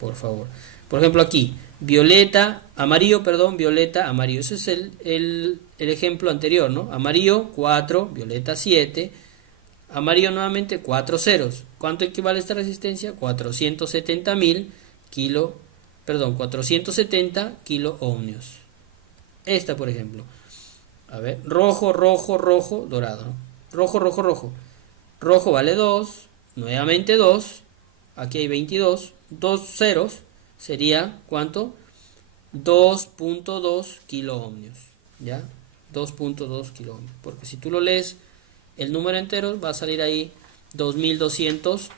Por favor. Por ejemplo, aquí, violeta, amarillo, perdón, violeta, amarillo. Ese es el ejemplo anterior, ¿no? Amarillo, 4, violeta, 7. Amarillo nuevamente, 4 ceros. ¿Cuánto equivale esta resistencia? 470.000 kilo, perdón, 470 kilo ohmios. Esta, por ejemplo. A ver, rojo, rojo, rojo, dorado, ¿no? Rojo, rojo, rojo. Rojo vale 2, nuevamente 2. Aquí hay 22, 2 ceros. Sería, ¿cuánto? 2.2 kilo ohmios. ¿Ya? 2.2 kilo ohmios. Porque si tú lo lees el número entero, va a salir ahí 2200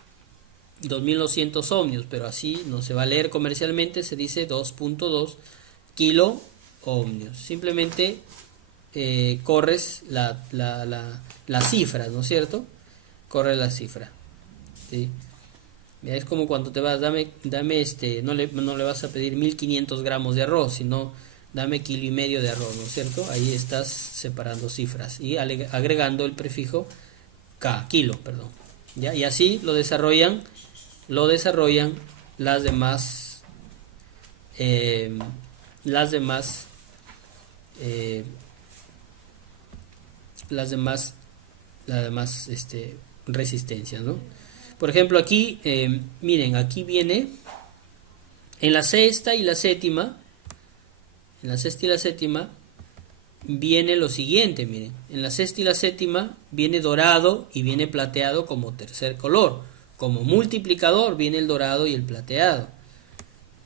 ohmios. Pero así no se va a leer comercialmente, se dice 2.2 kilo ohmios. Simplemente corres la cifra, ¿no es cierto? Corre la cifra, ¿sí? Es como cuando te vas, dame no le vas a pedir 1500 gramos de arroz, sino dame 1,5 kg de arroz, ¿no es cierto? Ahí estás separando cifras y agregando el prefijo K, kilo, perdón. ¿Ya? Y así lo desarrollan las demás eh, las demás eh, las demás resistencias, ¿no? Por ejemplo, aquí, miren, aquí viene en la sexta y la séptima, viene lo siguiente, miren, en la sexta y la séptima viene dorado y viene plateado como tercer color. Como multiplicador viene el dorado y el plateado.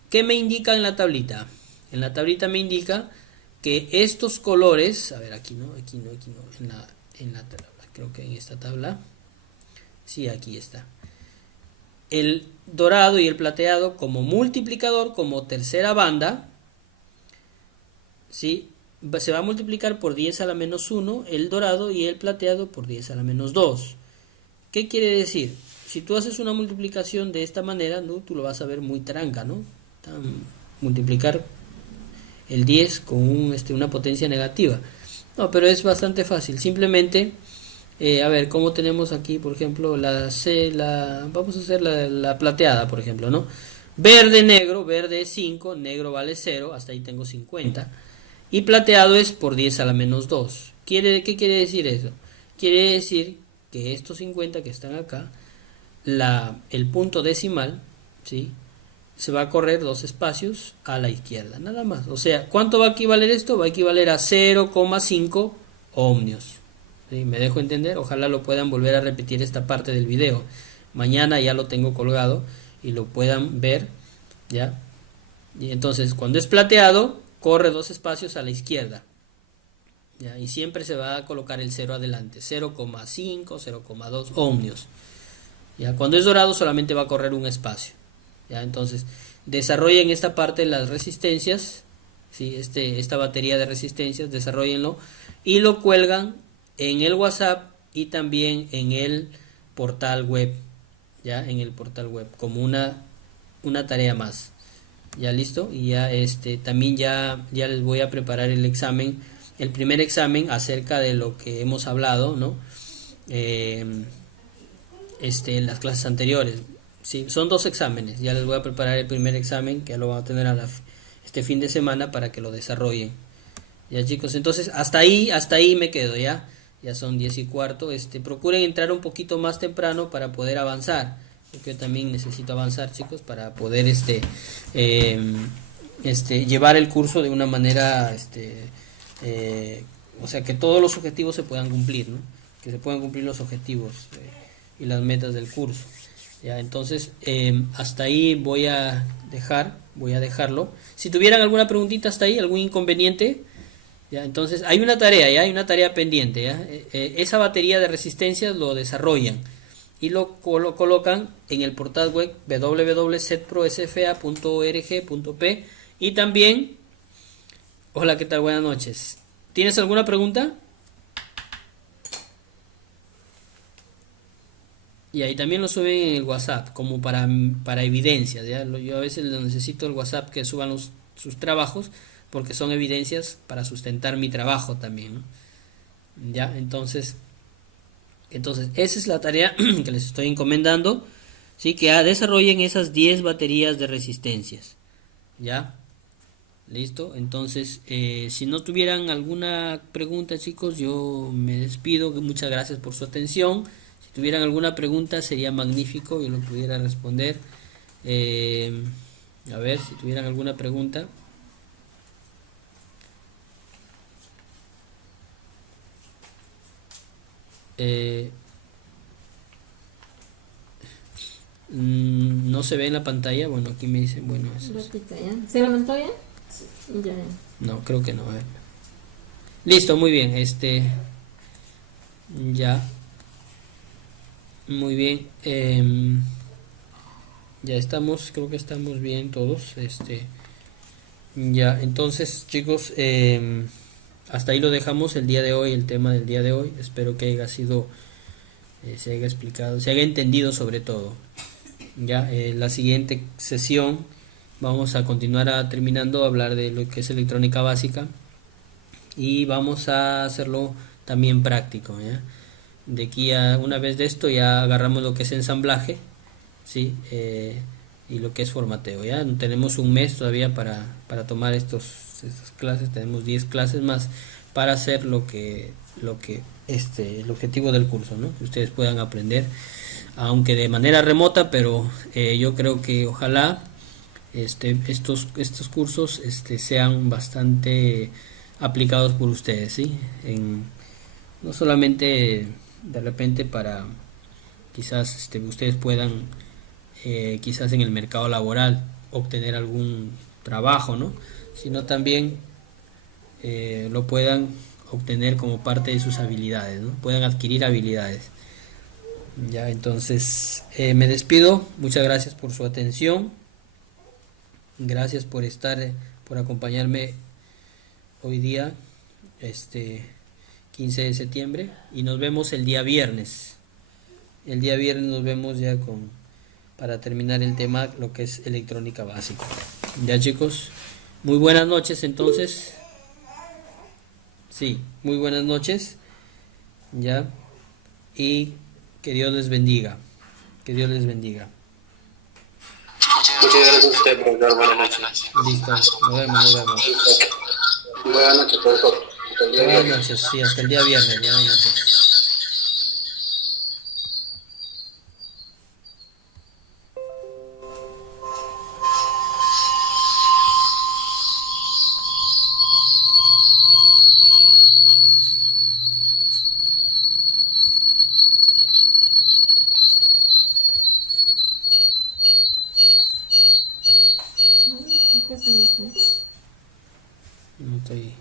¿Qué me indica en la tablita? En la tablita me indica que estos colores, a ver, aquí no, en la tabla, creo que en esta tabla, sí, aquí está. El dorado y el plateado como multiplicador, como tercera banda, ¿sí? Se va a multiplicar por 10 a la menos 1 el dorado y el plateado por 10 a la menos 2. ¿Qué quiere decir? Si tú haces una multiplicación de esta manera, ¿no? Tú lo vas a ver muy tranca, ¿no? Multiplicar el 10 con una potencia negativa. No, pero es bastante fácil. Simplemente, a ver, ¿cómo tenemos aquí, por ejemplo, vamos a hacer la plateada, por ejemplo, ¿no? Verde, negro, verde es 5, negro vale 0, hasta ahí tengo 50. Y plateado es por 10 a la menos 2. ¿Qué quiere decir eso? Quiere decir que estos 50 que están acá, el punto decimal, ¿sí? Se va a correr 2 espacios a la izquierda, nada más. O sea, ¿cuánto va a equivaler esto? Va a equivaler a 0,5 ohmios. ¿Sí? ¿Me dejo entender? Ojalá lo puedan volver a repetir esta parte del video. Mañana ya lo tengo colgado y lo puedan ver, ¿ya? Y entonces, cuando es plateado, corre 2 espacios a la izquierda, ¿ya? Y siempre se va a colocar el 0 adelante, 0,5, 0,2 ohmios. ¿Ya? Cuando es dorado solamente va a correr un espacio. ¿Ya? Entonces, desarrollen esta parte de las resistencias, ¿sí? Esta batería de resistencias, desarrollenlo y lo cuelgan en el WhatsApp y también en el portal web, ¿ya? En el portal web, como una tarea más. ¿Ya listo? Y ya también ya les voy a preparar el examen, el primer examen acerca de lo que hemos hablado, ¿no? En las clases anteriores. Sí, son 2 exámenes. Ya les voy a preparar el primer examen, que ya lo van a tener este fin de semana para que lo desarrollen. Ya, chicos, entonces hasta ahí me quedo, ya. Ya son 10:15. Procuren entrar un poquito más temprano para poder avanzar, porque yo también necesito avanzar, chicos, para poder llevar el curso de una manera, o sea, que todos los objetivos se puedan cumplir, ¿no? Que se puedan cumplir los objetivos y las metas del curso. Ya, entonces hasta ahí voy a dejarlo. Si tuvieran alguna preguntita hasta ahí, algún inconveniente, ya, entonces hay una tarea pendiente, ya. Esa batería de resistencias lo desarrollan y lo colocan en el portal web www.setprosfa.org.p. Y también, hola, ¿qué tal? Buenas noches. ¿Tienes alguna pregunta? Y ahí también lo suben en el WhatsApp, como para evidencias, ¿ya? Yo a veces lo necesito el WhatsApp que suban sus trabajos, porque son evidencias para sustentar mi trabajo también, ¿no? ¿Ya? Entonces, esa es la tarea que les estoy encomendando, ¿sí? Que desarrollen esas 10 baterías de resistencias, ¿ya? Listo. Entonces, si no tuvieran alguna pregunta, chicos, yo me despido. Muchas gracias por su atención. Si tuvieran alguna pregunta, sería magnífico yo lo pudiera responder. Eh, a ver, si tuvieran alguna pregunta. Eh, no se ve en la pantalla. Bueno, aquí me dicen, bueno, eso es. ¿Se levantó ya? Ya. No, creo que no. A ver. Listo, muy bien. Ya, muy bien. Ya estamos, creo que estamos bien todos. Ya, entonces, chicos, hasta ahí lo dejamos el día de hoy, el tema del día de hoy. Espero que haya sido, se haya explicado, se haya entendido sobre todo. Ya, la siguiente sesión vamos a continuar terminando a hablar de lo que es electrónica básica y vamos a hacerlo también práctico, ¿ya? De aquí a una vez de esto ya agarramos lo que es ensamblaje, ¿sí? Y lo que es formateo, ya tenemos un mes todavía para tomar estas clases, tenemos 10 clases más para hacer el objetivo del curso, ¿no? Que ustedes puedan aprender, aunque de manera remota, pero yo creo que ojalá estos cursos sean bastante aplicados por ustedes, ¿sí? No solamente de repente para quizás ustedes puedan quizás en el mercado laboral obtener algún trabajo, ¿no? Sino también lo puedan obtener como parte de sus habilidades, ¿no? Puedan adquirir habilidades. Ya, entonces me despido. Muchas gracias por su atención. Gracias por estar, por acompañarme hoy día, este 15 de septiembre, y nos vemos el día viernes. El día viernes nos vemos ya para terminar el tema, lo que es electrónica básica. Ya, chicos, muy buenas noches entonces. Sí, muy buenas noches. Ya, y que Dios les bendiga. Que Dios les bendiga. Muchas gracias a usted, profesor. Buenas noches. Listo, nos vemos, nos vemos. Buenas noches, profesor. Hasta el día Buenas viernes. noches, sí, hasta el día viernes. Buenas noches. ¿Qué se me fue? No estoy.